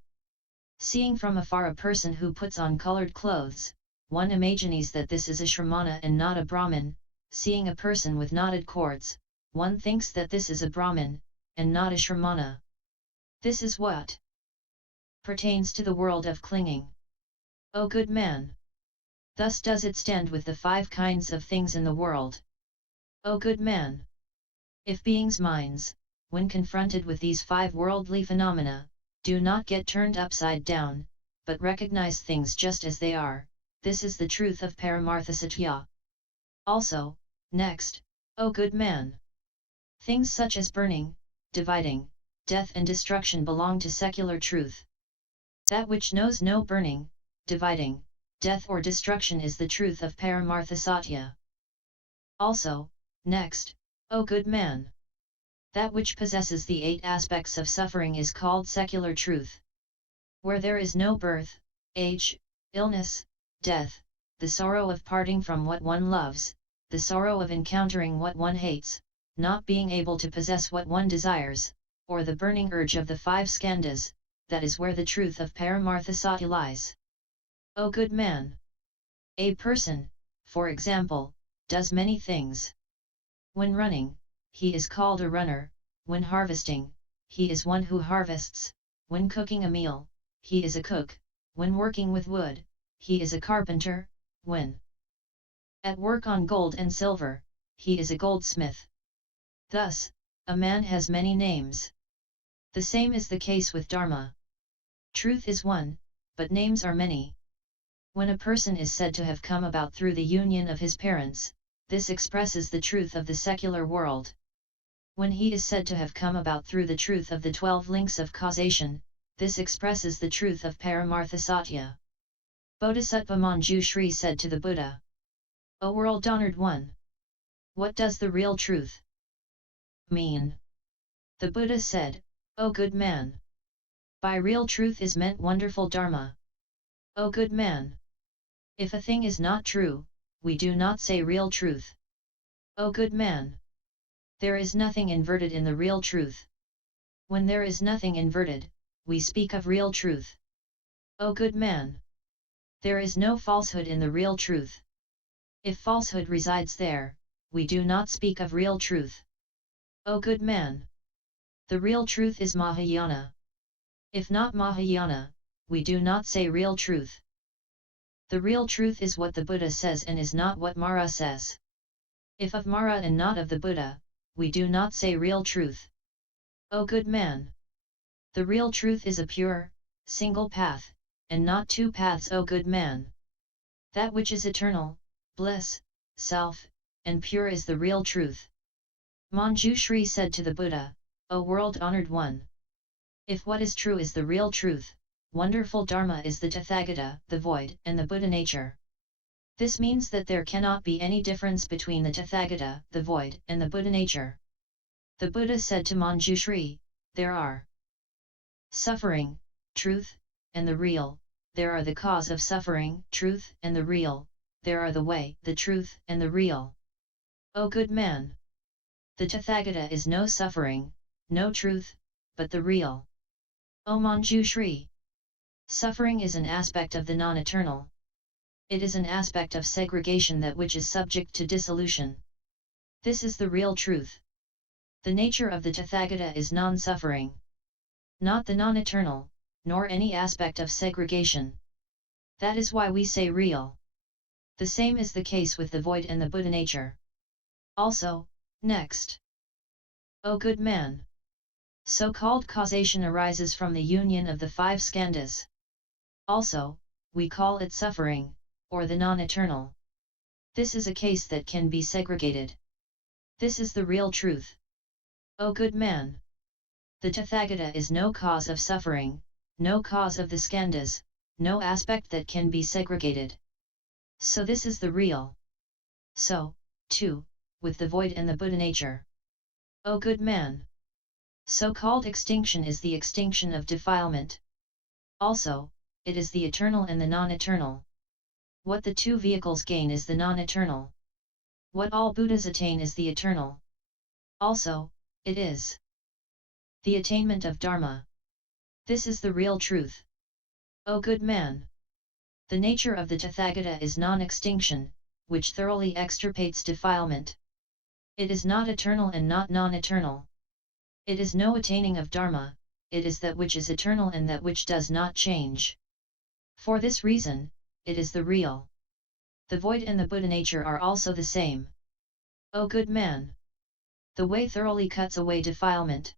Seeing from afar a person who puts on colored clothes, one imagines that this is a Shramana and not a Brahmin. Seeing a person with knotted cords, one thinks that this is a Brahmin, and not a Shramana. This is what pertains to the world of clinging. O good man! Thus does it stand with the 5 kinds of things in the world. O good man! If beings' minds, when confronted with these 5 worldly phenomena, do not get turned upside down, but recognize things just as they are, this is the truth of Paramartha Satya. Also, next, O good man! Things such as burning, dividing, death and destruction belong to secular truth. That which knows no burning, dividing, death or destruction is the truth of Paramartha Satya. Also, next, O good man! That which possesses the 8 aspects of suffering is called secular truth. Where there is no birth, age, illness, death, the sorrow of parting from what one loves, the sorrow of encountering what one hates, not being able to possess what one desires, or the burning urge of the 5 skandhas, that is where the truth of Paramartha Satya lies. O good man! A person, for example, does many things. When running, he is called a runner; when harvesting, he is one who harvests; when cooking a meal, he is a cook; when working with wood, he is a carpenter; when at work on gold and silver, he is a goldsmith. Thus, a man has many names. The same is the case with Dharma. Truth is one, but names are many. When a person is said to have come about through the union of his parents, this expresses the truth of the secular world. When he is said to have come about through the truth of the 12 links of causation, this expresses the truth of Paramartha Satya. Bodhisattva Manjushri said to the Buddha, "O world-honored one! What does the real truth mean?" The Buddha said, "O good man! By real truth is meant wonderful Dharma. O good man! If a thing is not true, we do not say real truth. O good man! There is nothing inverted in the real truth. When there is nothing inverted, we speak of real truth. O good man! There is no falsehood in the real truth. If falsehood resides there, we do not speak of real truth. O good man! The real truth is Mahayana. If not Mahayana, we do not say real truth. The real truth is what the Buddha says and is not what Mara says. If of Mara and not of the Buddha, we do not say real truth. O good man! The real truth is a pure, single path, and not two paths. O good man! That which is eternal, bliss, self, and pure is the real truth. Manjushri said to the Buddha, "O world-honored one! If what is true is the real truth, wonderful Dharma is the Tathagata, the void, and the Buddha nature. This means that there cannot be any difference between the Tathagata, the void, and the Buddha nature." The Buddha said to Manjushri, "There are suffering, truth, and the real, there are the cause of suffering, truth, and the real, there are the way, the truth, and the real. O good man! The Tathagata is no suffering, no truth, but the real. O Manjushri! Suffering is an aspect of the non-eternal. It is an aspect of segregation that which is subject to dissolution. This is the real truth. The nature of the Tathagata is non-suffering. Not the non-eternal, nor any aspect of segregation. That is why we say real. The same is the case with the void and the Buddha nature. Also, next. O good man! So-called causation arises from the union of the 5 skandhas. Also, we call it suffering, or the non-eternal. This is a case that can be segregated. This is the real truth. O good man! The Tathagata is no cause of suffering, no cause of the skandhas, no aspect that can be segregated. So this is the real. So, too, with the void and the Buddha nature. O good man! So-called extinction is the extinction of defilement. Also, it is the eternal and the non-eternal. What the 2 vehicles gain is the non-eternal. What all Buddhas attain is the eternal. Also, it is the attainment of Dharma. This is the real truth. O good man! The nature of the Tathagata is non-extinction, which thoroughly extirpates defilement. It is not eternal and not non-eternal. It is no attaining of Dharma, it is that which is eternal and that which does not change. For this reason, it is the real. The void and the Buddha nature are also the same. O good man! The way thoroughly cuts away defilement.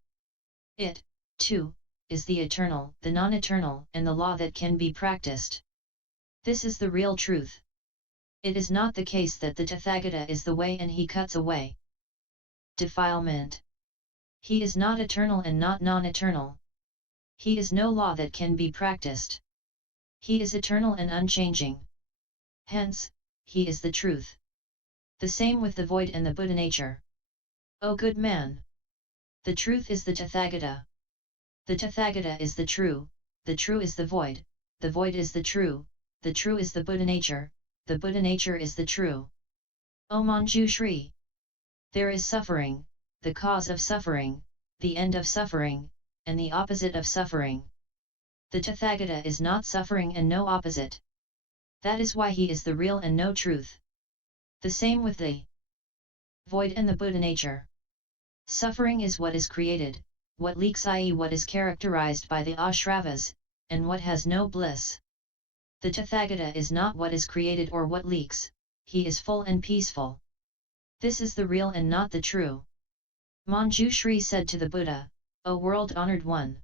It, too, is the eternal, the non-eternal, and the law that can be practiced. This is the real truth. It is not the case that the Tathagata is the way and he cuts away defilement. He is not eternal and not non-eternal. He is no law that can be practiced. He is eternal and unchanging. Hence, he is the truth. The same with the void and the Buddha nature. O good man! The truth is the Tathagata. The Tathagata is the true is the void is the true is the Buddha nature is the true. O Manjushri! There is suffering, the cause of suffering, the end of suffering, and the opposite of suffering. The Tathagata is not suffering and no opposite. That is why he is the real and no truth. The same with the void and the Buddha nature. Suffering is what is created, what leaks, i.e. what is characterized by the ashravas, and what has no bliss. The Tathagata is not what is created or what leaks, he is full and peaceful. This is the real and not the true. Manjushri said to the Buddha, O world-honored one!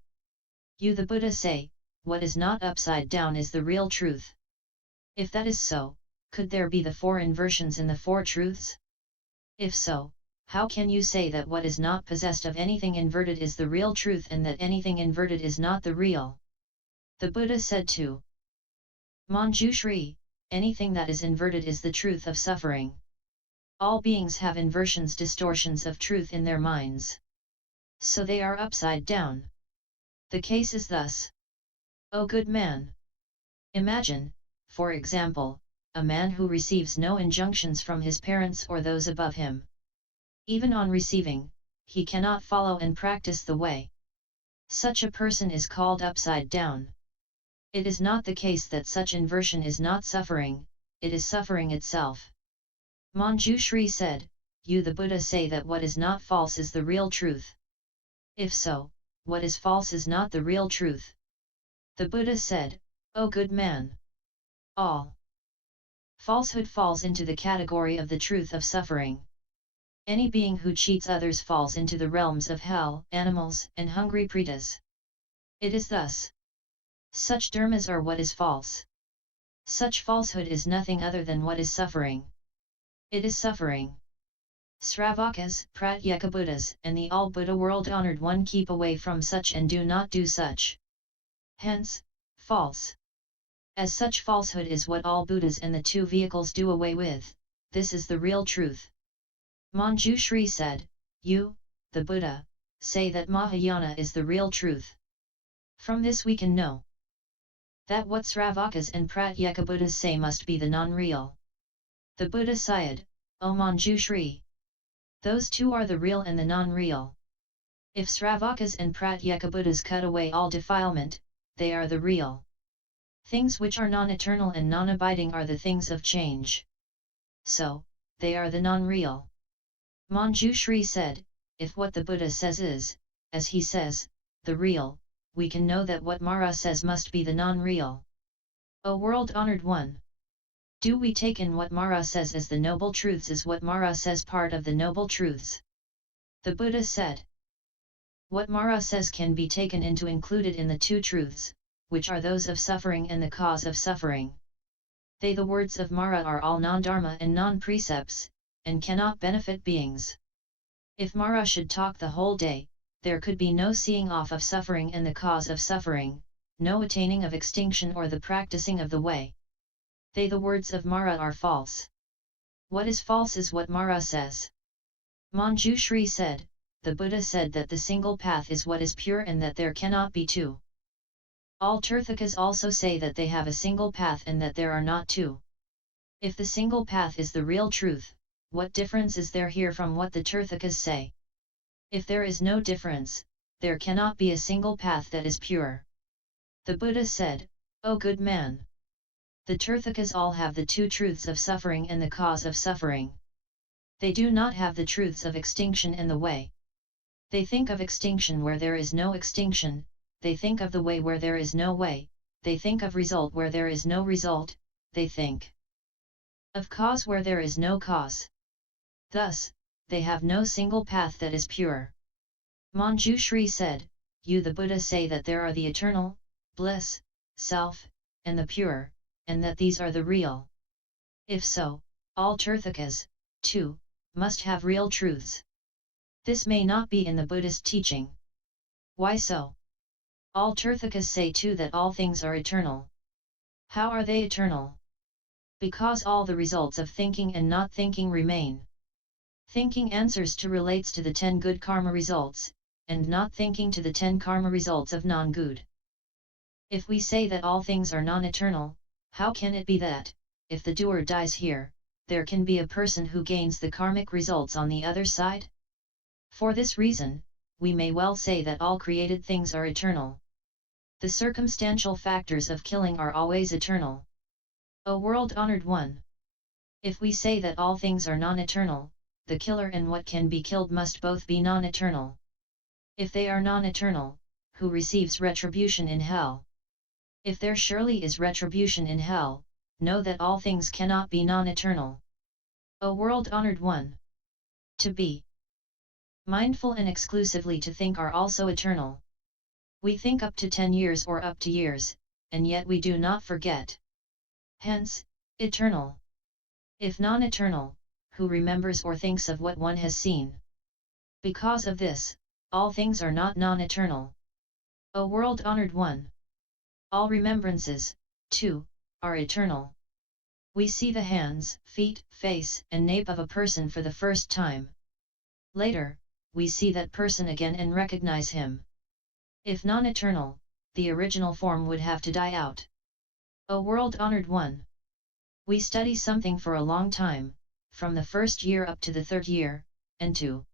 You the Buddha say, what is not upside down is the real truth. If that is so, could there be the four inversions in the four truths? If so, how can you say that what is not possessed of anything inverted is the real truth and that anything inverted is not the real? The Buddha said to Manjushri, anything that is inverted is the truth of suffering. All beings have inversions, distortions of truth in their minds. So they are upside down. The case is thus. O good man! Imagine, for example, a man who receives no injunctions from his parents or those above him. Even on receiving, he cannot follow and practice the way. Such a person is called upside down. It is not the case that such inversion is not suffering, it is suffering itself. Manjushri said, you the Buddha say that what is not false is the real truth. If so, what is false is not the real truth. The Buddha said, O good man! All falsehood falls into the category of the truth of suffering. Any being who cheats others falls into the realms of hell, animals, and hungry pretas. It is thus. Such dharmas are what is false. Such falsehood is nothing other than what is suffering. It is suffering. Sravakas, Pratyekabuddhas, and the all-Buddha world-honored one keep away from such and do not do such. Hence, false. As such falsehood is what all Buddhas and the two vehicles do away with, this is the real truth. Manjushri said, you, the Buddha, say that Mahayana is the real truth. From this we can know that what Sravakas and Pratyekabuddhas say must be the non-real. The Buddha said, O Manjushri! Those two are the real and the non-real. If Sravakas and Pratyekabuddhas cut away all defilement, they are the real. Things which are non-eternal and non-abiding are the things of change. So, they are the non-real. Manjushri said, if what the Buddha says is, as he says, the real, we can know that what Mara says must be the non-real. O world-honored one! Do we take in what Mara says as the noble truths as what Mara says part of the noble truths? The Buddha said, what Mara says can be taken into included in the two truths, which are those of suffering and the cause of suffering. They the words of Mara are all non-dharma and non-precepts, and cannot benefit beings. If Mara should talk the whole day, there could be no seeing off of suffering and the cause of suffering, no attaining of extinction or the practicing of the way. They the words of Mara are false. What is false is what Mara says. Manjushri said, the Buddha said that the single path is what is pure and that there cannot be two. All Tirthakas also say that they have a single path and that there are not two. If the single path is the real truth, what difference is there here from what the Tirthakas say? If there is no difference, there cannot be a single path that is pure. The Buddha said, O good man! The Tirthakas all have the two truths of suffering and the cause of suffering. They do not have the truths of extinction and the way. They think of extinction where there is no extinction, they think of the way where there is no way, they think of result where there is no result, they think of cause where there is no cause. Thus, they have no single path that is pure. Manjushri said, you the Buddha say that there are the eternal, bliss, self, and the pure, and that these are the real. If so, all Tirthakas, too, must have real truths. This may not be in the Buddhist teaching. Why so? All Tirthakas say too that all things are eternal. How are they eternal? Because all the results of thinking and not thinking remain. Thinking answers to relates to the 10 good karma results, and not thinking to the 10 karma results of non-good. If we say that all things are non-eternal, how can it be that, if the doer dies here, there can be a person who gains the karmic results on the other side? For this reason, we may well say that all created things are eternal. The circumstantial factors of killing are always eternal. O world-honored one! If we say that all things are non-eternal, the killer and what can be killed must both be non-eternal. If they are non-eternal, who receives retribution in hell? If there surely is retribution in hell, know that all things cannot be non-eternal. O world-honored one! To be mindful and exclusively to think are also eternal. We think up to 10 years or up to years, and yet we do not forget. Hence, eternal. If non-eternal, who remembers or thinks of what one has seen? Because of this, all things are not non-eternal. O world-honored one! All remembrances, too, are eternal. We see the hands, feet, face, and nape of a person for the first time. Later, we see that person again and recognize him. If non-eternal, the original form would have to die out. O world-honored one! We study something for a long time, from the first year up to the third year, and to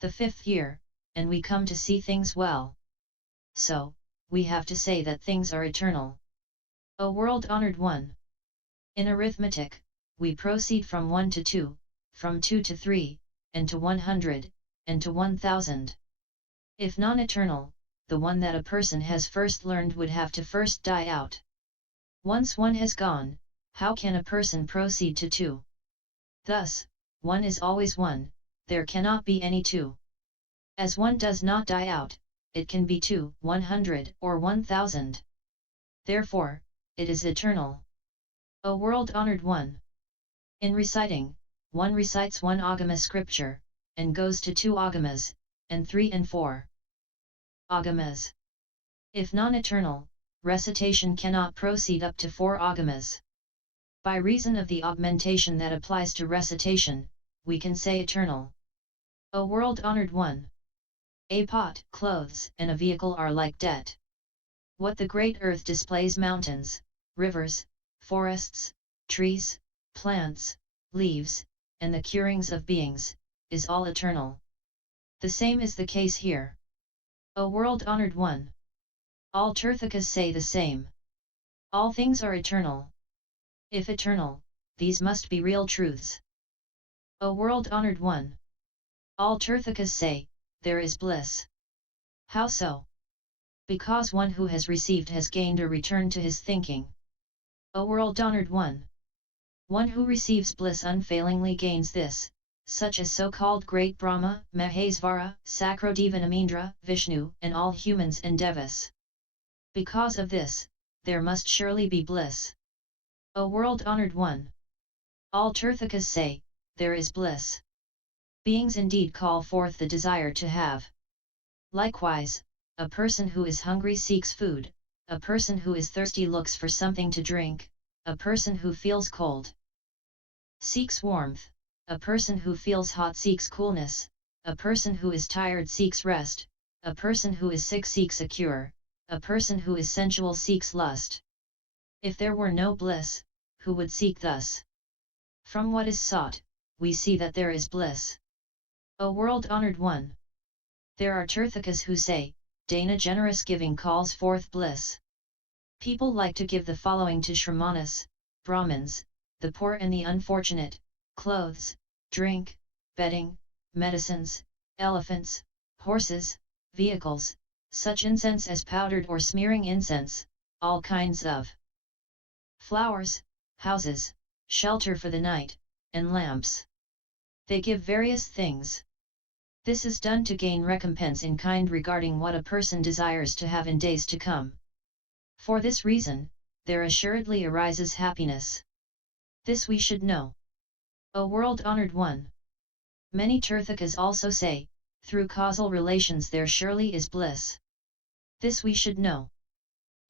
the fifth year, and we come to see things well. So, we have to say that things are eternal. O world-honored one! In arithmetic, we proceed from 1 to 2, from 2 to 3, and to 100, and to 1000. If non-eternal, the one that a person has first learned would have to first die out. Once one has gone, how can a person proceed to 2? Thus, 1 is always 1, there cannot be any 2. As 1 does not die out, it can be 2, 100, or 1000. Therefore, it is eternal. O world-honored one! In reciting, one recites 1 agama scripture, and goes to 2 agamas, and 3 and 4 agamas. If non-eternal, recitation cannot proceed up to 4 agamas. By reason of the augmentation that applies to recitation, we can say eternal. O world-honored one! A pot, clothes, and a vehicle are like debt. What the great earth displays mountains, rivers, forests, trees, plants, leaves, and the curings of beings, is all eternal. The same is the case here. O world-honored one! All Tirthakas say the same. All things are eternal. If eternal, these must be real truths. O world-honored one! All Tirthakas say, there is bliss. How so? Because one who has received has gained a return to his thinking. O world-honored one! One who receives bliss unfailingly gains this, such as so-called great Brahma, Mahesvara, Sakrodevanamindra, Vishnu, and all humans and devas. Because of this, there must surely be bliss. O world-honored one! All Tirthakas say, there is bliss. Beings indeed call forth the desire to have. Likewise, a person who is hungry seeks food, a person who is thirsty looks for something to drink, a person who feels cold seeks warmth, a person who feels hot seeks coolness, a person who is tired seeks rest, a person who is sick seeks a cure, a person who is sensual seeks lust. If there were no bliss, who would seek thus? From what is sought, we see that there is bliss. O world-honored one! There are Tirthakas who say, Dana generous giving calls forth bliss. People like to give the following to Shramanas, Brahmins, the poor and the unfortunate: clothes, drink, bedding, medicines, elephants, horses, vehicles, such incense as powdered or smearing incense, all kinds of flowers, houses, shelter for the night, and lamps. They give various things. This is done to gain recompense in kind regarding what a person desires to have in days to come. For this reason, there assuredly arises happiness. This we should know. O world-honored one! Many Tirthakas also say, through causal relations there surely is bliss. This we should know.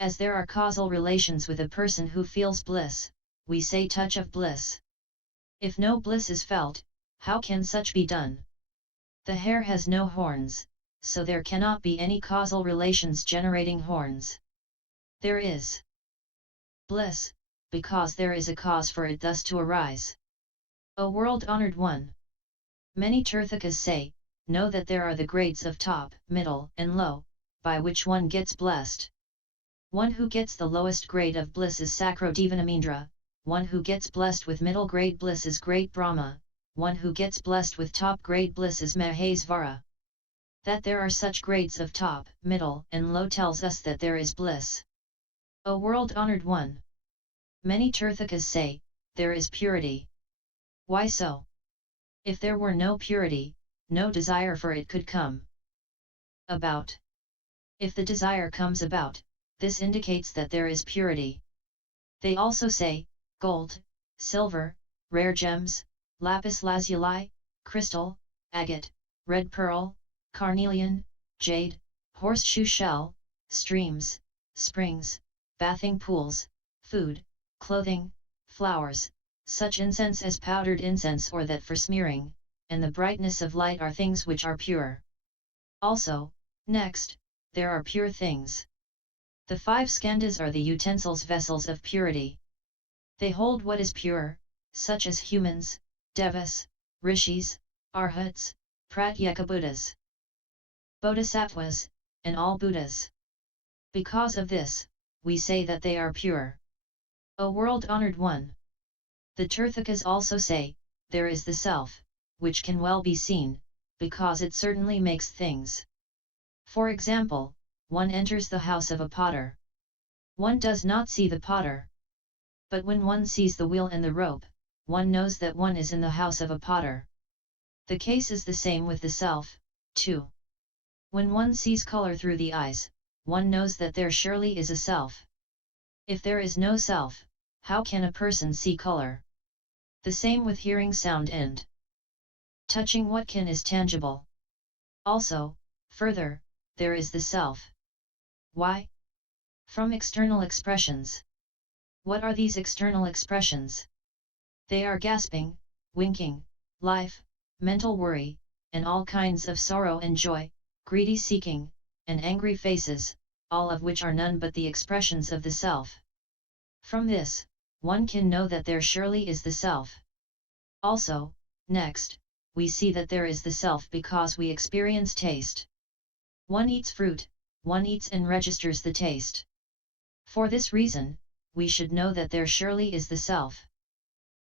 As there are causal relations with a person who feels bliss, we say touch of bliss. If no bliss is felt, how can such be done? The hare has no horns, so there cannot be any causal relations generating horns. There is bliss, because there is a cause for it thus to arise. O world-honored one! Many Tirthakas say, know that there are the grades of top, middle, and low, by which one gets blessed. One who gets the lowest grade of bliss is Sakrodevanamindra, one who gets blessed with middle grade bliss is Great Brahma, one who gets blessed with top grade bliss is Mahesvara. That there are such grades of top, middle, and low tells us that there is bliss. O world-honored one! Many Tirthakas say, there is purity. Why so? If there were no purity, no desire for it could come about. If the desire comes about, this indicates that there is purity. They also say, gold, silver, rare gems, lapis lazuli, crystal, agate, red pearl, carnelian, jade, horseshoe shell, streams, springs, bathing pools, food, clothing, flowers, such incense as powdered incense or that for smearing, and the brightness of light are things which are pure. Also, next, there are pure things. The 5 skandhas are the utensils vessels of purity. They hold what is pure, such as humans, devas, rishis, arhats, pratyeka-buddhas, bodhisattvas, and all Buddhas. Because of this, we say that they are pure. O world-honored one! The Tirthakas also say, there is the self, which can well be seen, because it certainly makes things. For example, one enters the house of a potter. One does not see the potter. But when one sees the wheel and the rope, one knows that one is in the house of a potter. The case is the same with the self, too. When one sees color through the eyes, one knows that there surely is a self. If there is no self, how can a person see color? The same with hearing sound and touching what can is tangible. Also, further, there is the self. Why? From external expressions. What are these external expressions? They are gasping, winking, life, mental worry, and all kinds of sorrow and joy, greedy seeking, and angry faces, all of which are none but the expressions of the self. From this, one can know that there surely is the self. Also, next, we see that there is the self because we experience taste. One eats fruit, one eats and registers the taste. For this reason, we should know that there surely is the self.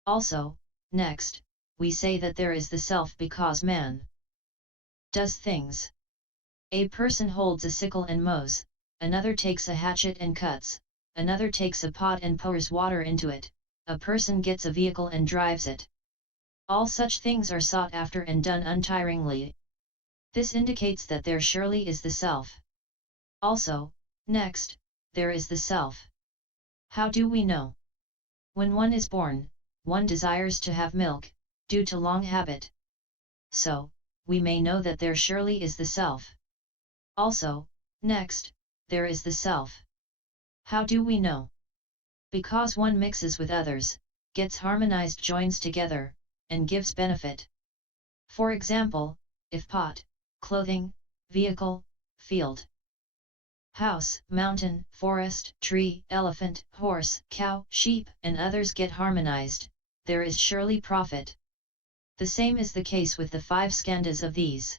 Also, next, we say that there is the self because man does things. A person holds a sickle and mows, another takes a hatchet and cuts, another takes a pot and pours water into it, a person gets a vehicle and drives it. All such things are sought after and done untiringly. This indicates that there surely is the self. Also, next, there is the self. How do we know? When one is born, one desires to have milk, due to long habit. So, we may know that there surely is the self. Also, next, there is the self. How do we know? Because one mixes with others, gets harmonized, joins together, and gives benefit. For example, if pot, clothing, vehicle, field, house, mountain, forest, tree, elephant, horse, cow, sheep, and others get harmonized, there is surely profit. The same is the case with the 5 skandhas of these.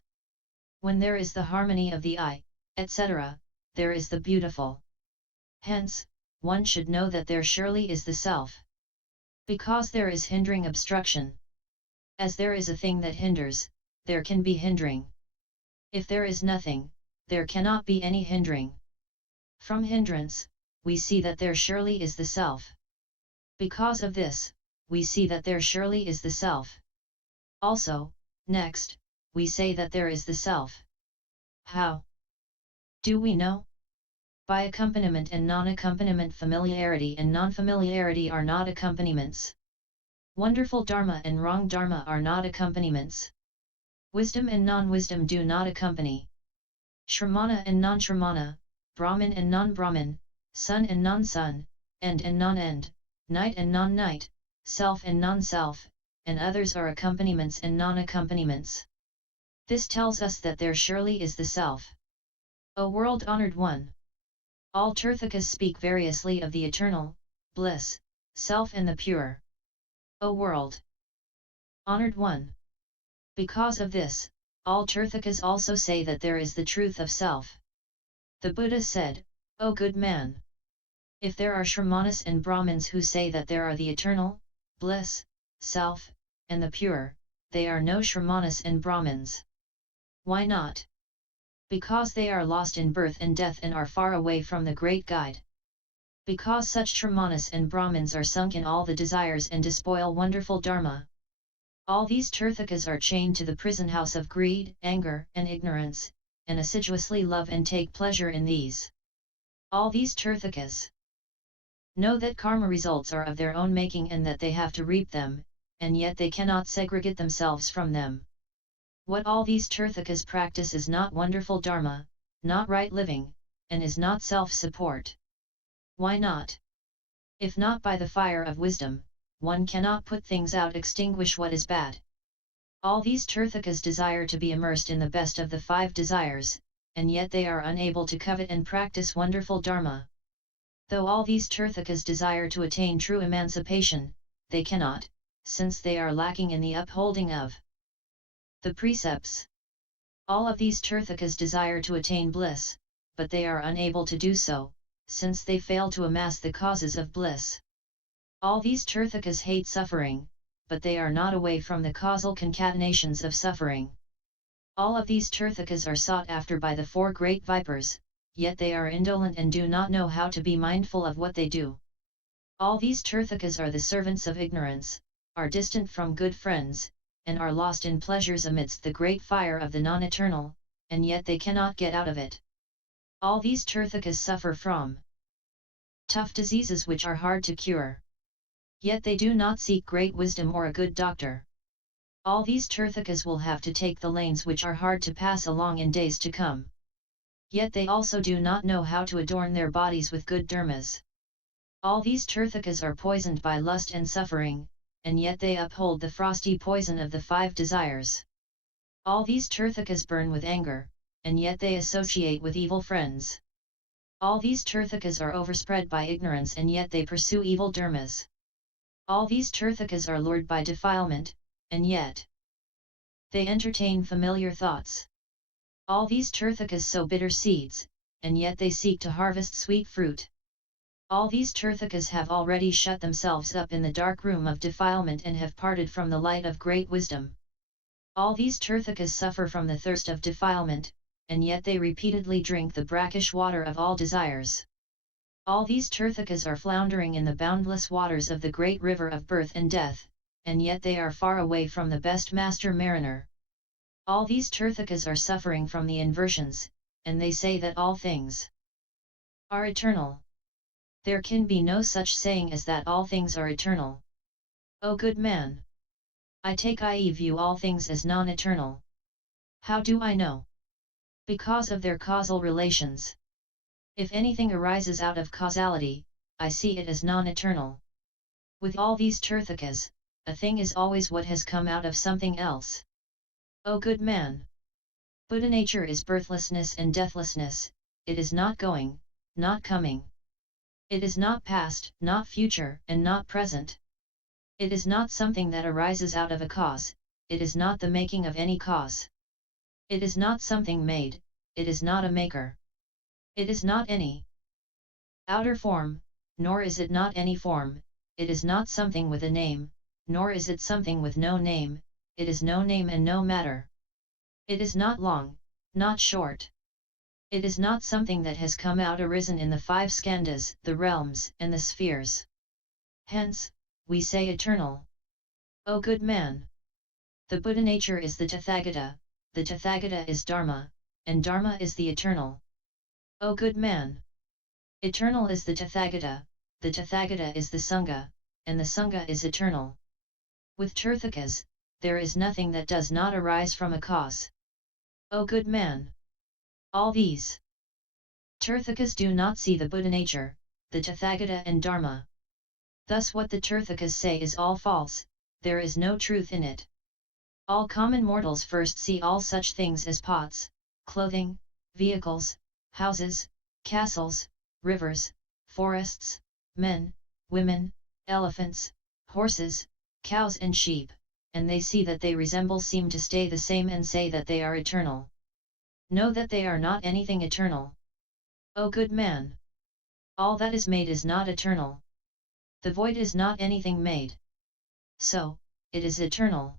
When there is the harmony of the eye, etc., there is the beautiful. Hence, one should know that there surely is the self. Because there is hindering obstruction. As there is a thing that hinders, there can be hindering. If there is nothing, there cannot be any hindering. From hindrance, we see that there surely is the self. Because of this, we see that there surely is the self. Also, next, we say that there is the self. How do we know? By accompaniment and non-accompaniment. Familiarity and non-familiarity are not accompaniments. Wonderful Dharma and wrong Dharma are not accompaniments. Wisdom and non-wisdom do not accompany. Shramana and non-shramana, Brahmin and non-Brahmin, sun and non-sun, end and non-end, night and non-night, self and non-self, and others are accompaniments and non-accompaniments. This tells us that there surely is the self. O world-honored one! All Tirthakas speak variously of the eternal, bliss, self and the pure. O world! Honored one! Because of this, all Tirthakas also say that there is the truth of self. The Buddha said, O good man! If there are Shramanas and Brahmins who say that there are the eternal, bliss, self, and the pure, they are no Shramanas and Brahmins. Why not? Because they are lost in birth and death and are far away from the great guide. Because such Shramanas and Brahmins are sunk in all the desires and despoil wonderful Dharma. All these Tirthakas are chained to the prison house of greed, anger, and ignorance, and assiduously love and take pleasure in these. All these Tirthakas know that karma results are of their own making and that they have to reap them, and yet they cannot segregate themselves from them. What all these Tirthakas practice is not wonderful Dharma, not right living, and is not self-support. Why not? If not by the fire of wisdom, one cannot put things out, extinguish what is bad. All these Tirthakas desire to be immersed in the best of the 5 desires, and yet they are unable to covet and practice wonderful Dharma. Though all these Tirthakas desire to attain true emancipation, they cannot, since they are lacking in the upholding of the precepts. All of these Tirthakas desire to attain bliss, but they are unable to do so, since they fail to amass the causes of bliss. All these Tirthakas hate suffering, but they are not away from the causal concatenations of suffering. All of these Tirthakas are sought after by the 4 great vipers, yet they are indolent and do not know how to be mindful of what they do. All these Tirthakas are the servants of ignorance, are distant from good friends, and are lost in pleasures amidst the great fire of the non-eternal, and yet they cannot get out of it. All these Tirthakas suffer from tough diseases which are hard to cure. Yet they do not seek great wisdom or a good doctor. All these Tirthakas will have to take the lanes which are hard to pass along in days to come. Yet they also do not know how to adorn their bodies with good dharmas. All these Tirthakas are poisoned by lust and suffering, and yet they uphold the frosty poison of the 5 desires. All these Tirthakas burn with anger, and yet they associate with evil friends. All these Tirthakas are overspread by ignorance and yet they pursue evil dharmas. All these Tirthakas are lured by defilement, and yet they entertain familiar thoughts. All these Tirthakas sow bitter seeds, and yet they seek to harvest sweet fruit. All these Tirthakas have already shut themselves up in the dark room of defilement and have parted from the light of great wisdom. All these Tirthakas suffer from the thirst of defilement, and yet they repeatedly drink the brackish water of all desires. All these Tirthakas are floundering in the boundless waters of the great river of birth and death, and yet they are far away from the best master mariner. All these Tirthakas are suffering from the inversions, and they say that all things are eternal. There can be no such saying as that all things are eternal. O good man! I view all things as non-eternal. How do I know? Because of their causal relations. If anything arises out of causality, I see it as non-eternal. With all these Tirthakas, a thing is always what has come out of something else. O good man! Buddha nature is birthlessness and deathlessness, it is not going, not coming. It is not past, not future, and not present. It is not something that arises out of a cause, it is not the making of any cause. It is not something made, it is not a maker. It is not any outer form, nor is it not any form, it is not something with a name, nor is it something with no name, it is no name and no matter. It is not long, not short. It is not something that has come out arisen in the 5 skandhas, the realms, and the spheres. Hence, we say eternal. O good man! The Buddha nature is the Tathagata is Dharma, and Dharma is the eternal. O good man! Eternal is the Tathagata is the Sangha, and the Sangha is eternal. With Tirthakas, there is nothing that does not arise from a cause. O good man! All these Tirthakas do not see the Buddha nature, the Tathagata and Dharma. Thus what the Tirthakas say is all false, there is no truth in it. All common mortals first see all such things as pots, clothing, vehicles, houses, castles, rivers, forests, men, women, elephants, horses, cows and sheep, and they see that they seem to stay the same and say that they are eternal. Know that they are not anything eternal. O good man! All that is made is not eternal. The void is not anything made. So, it is eternal.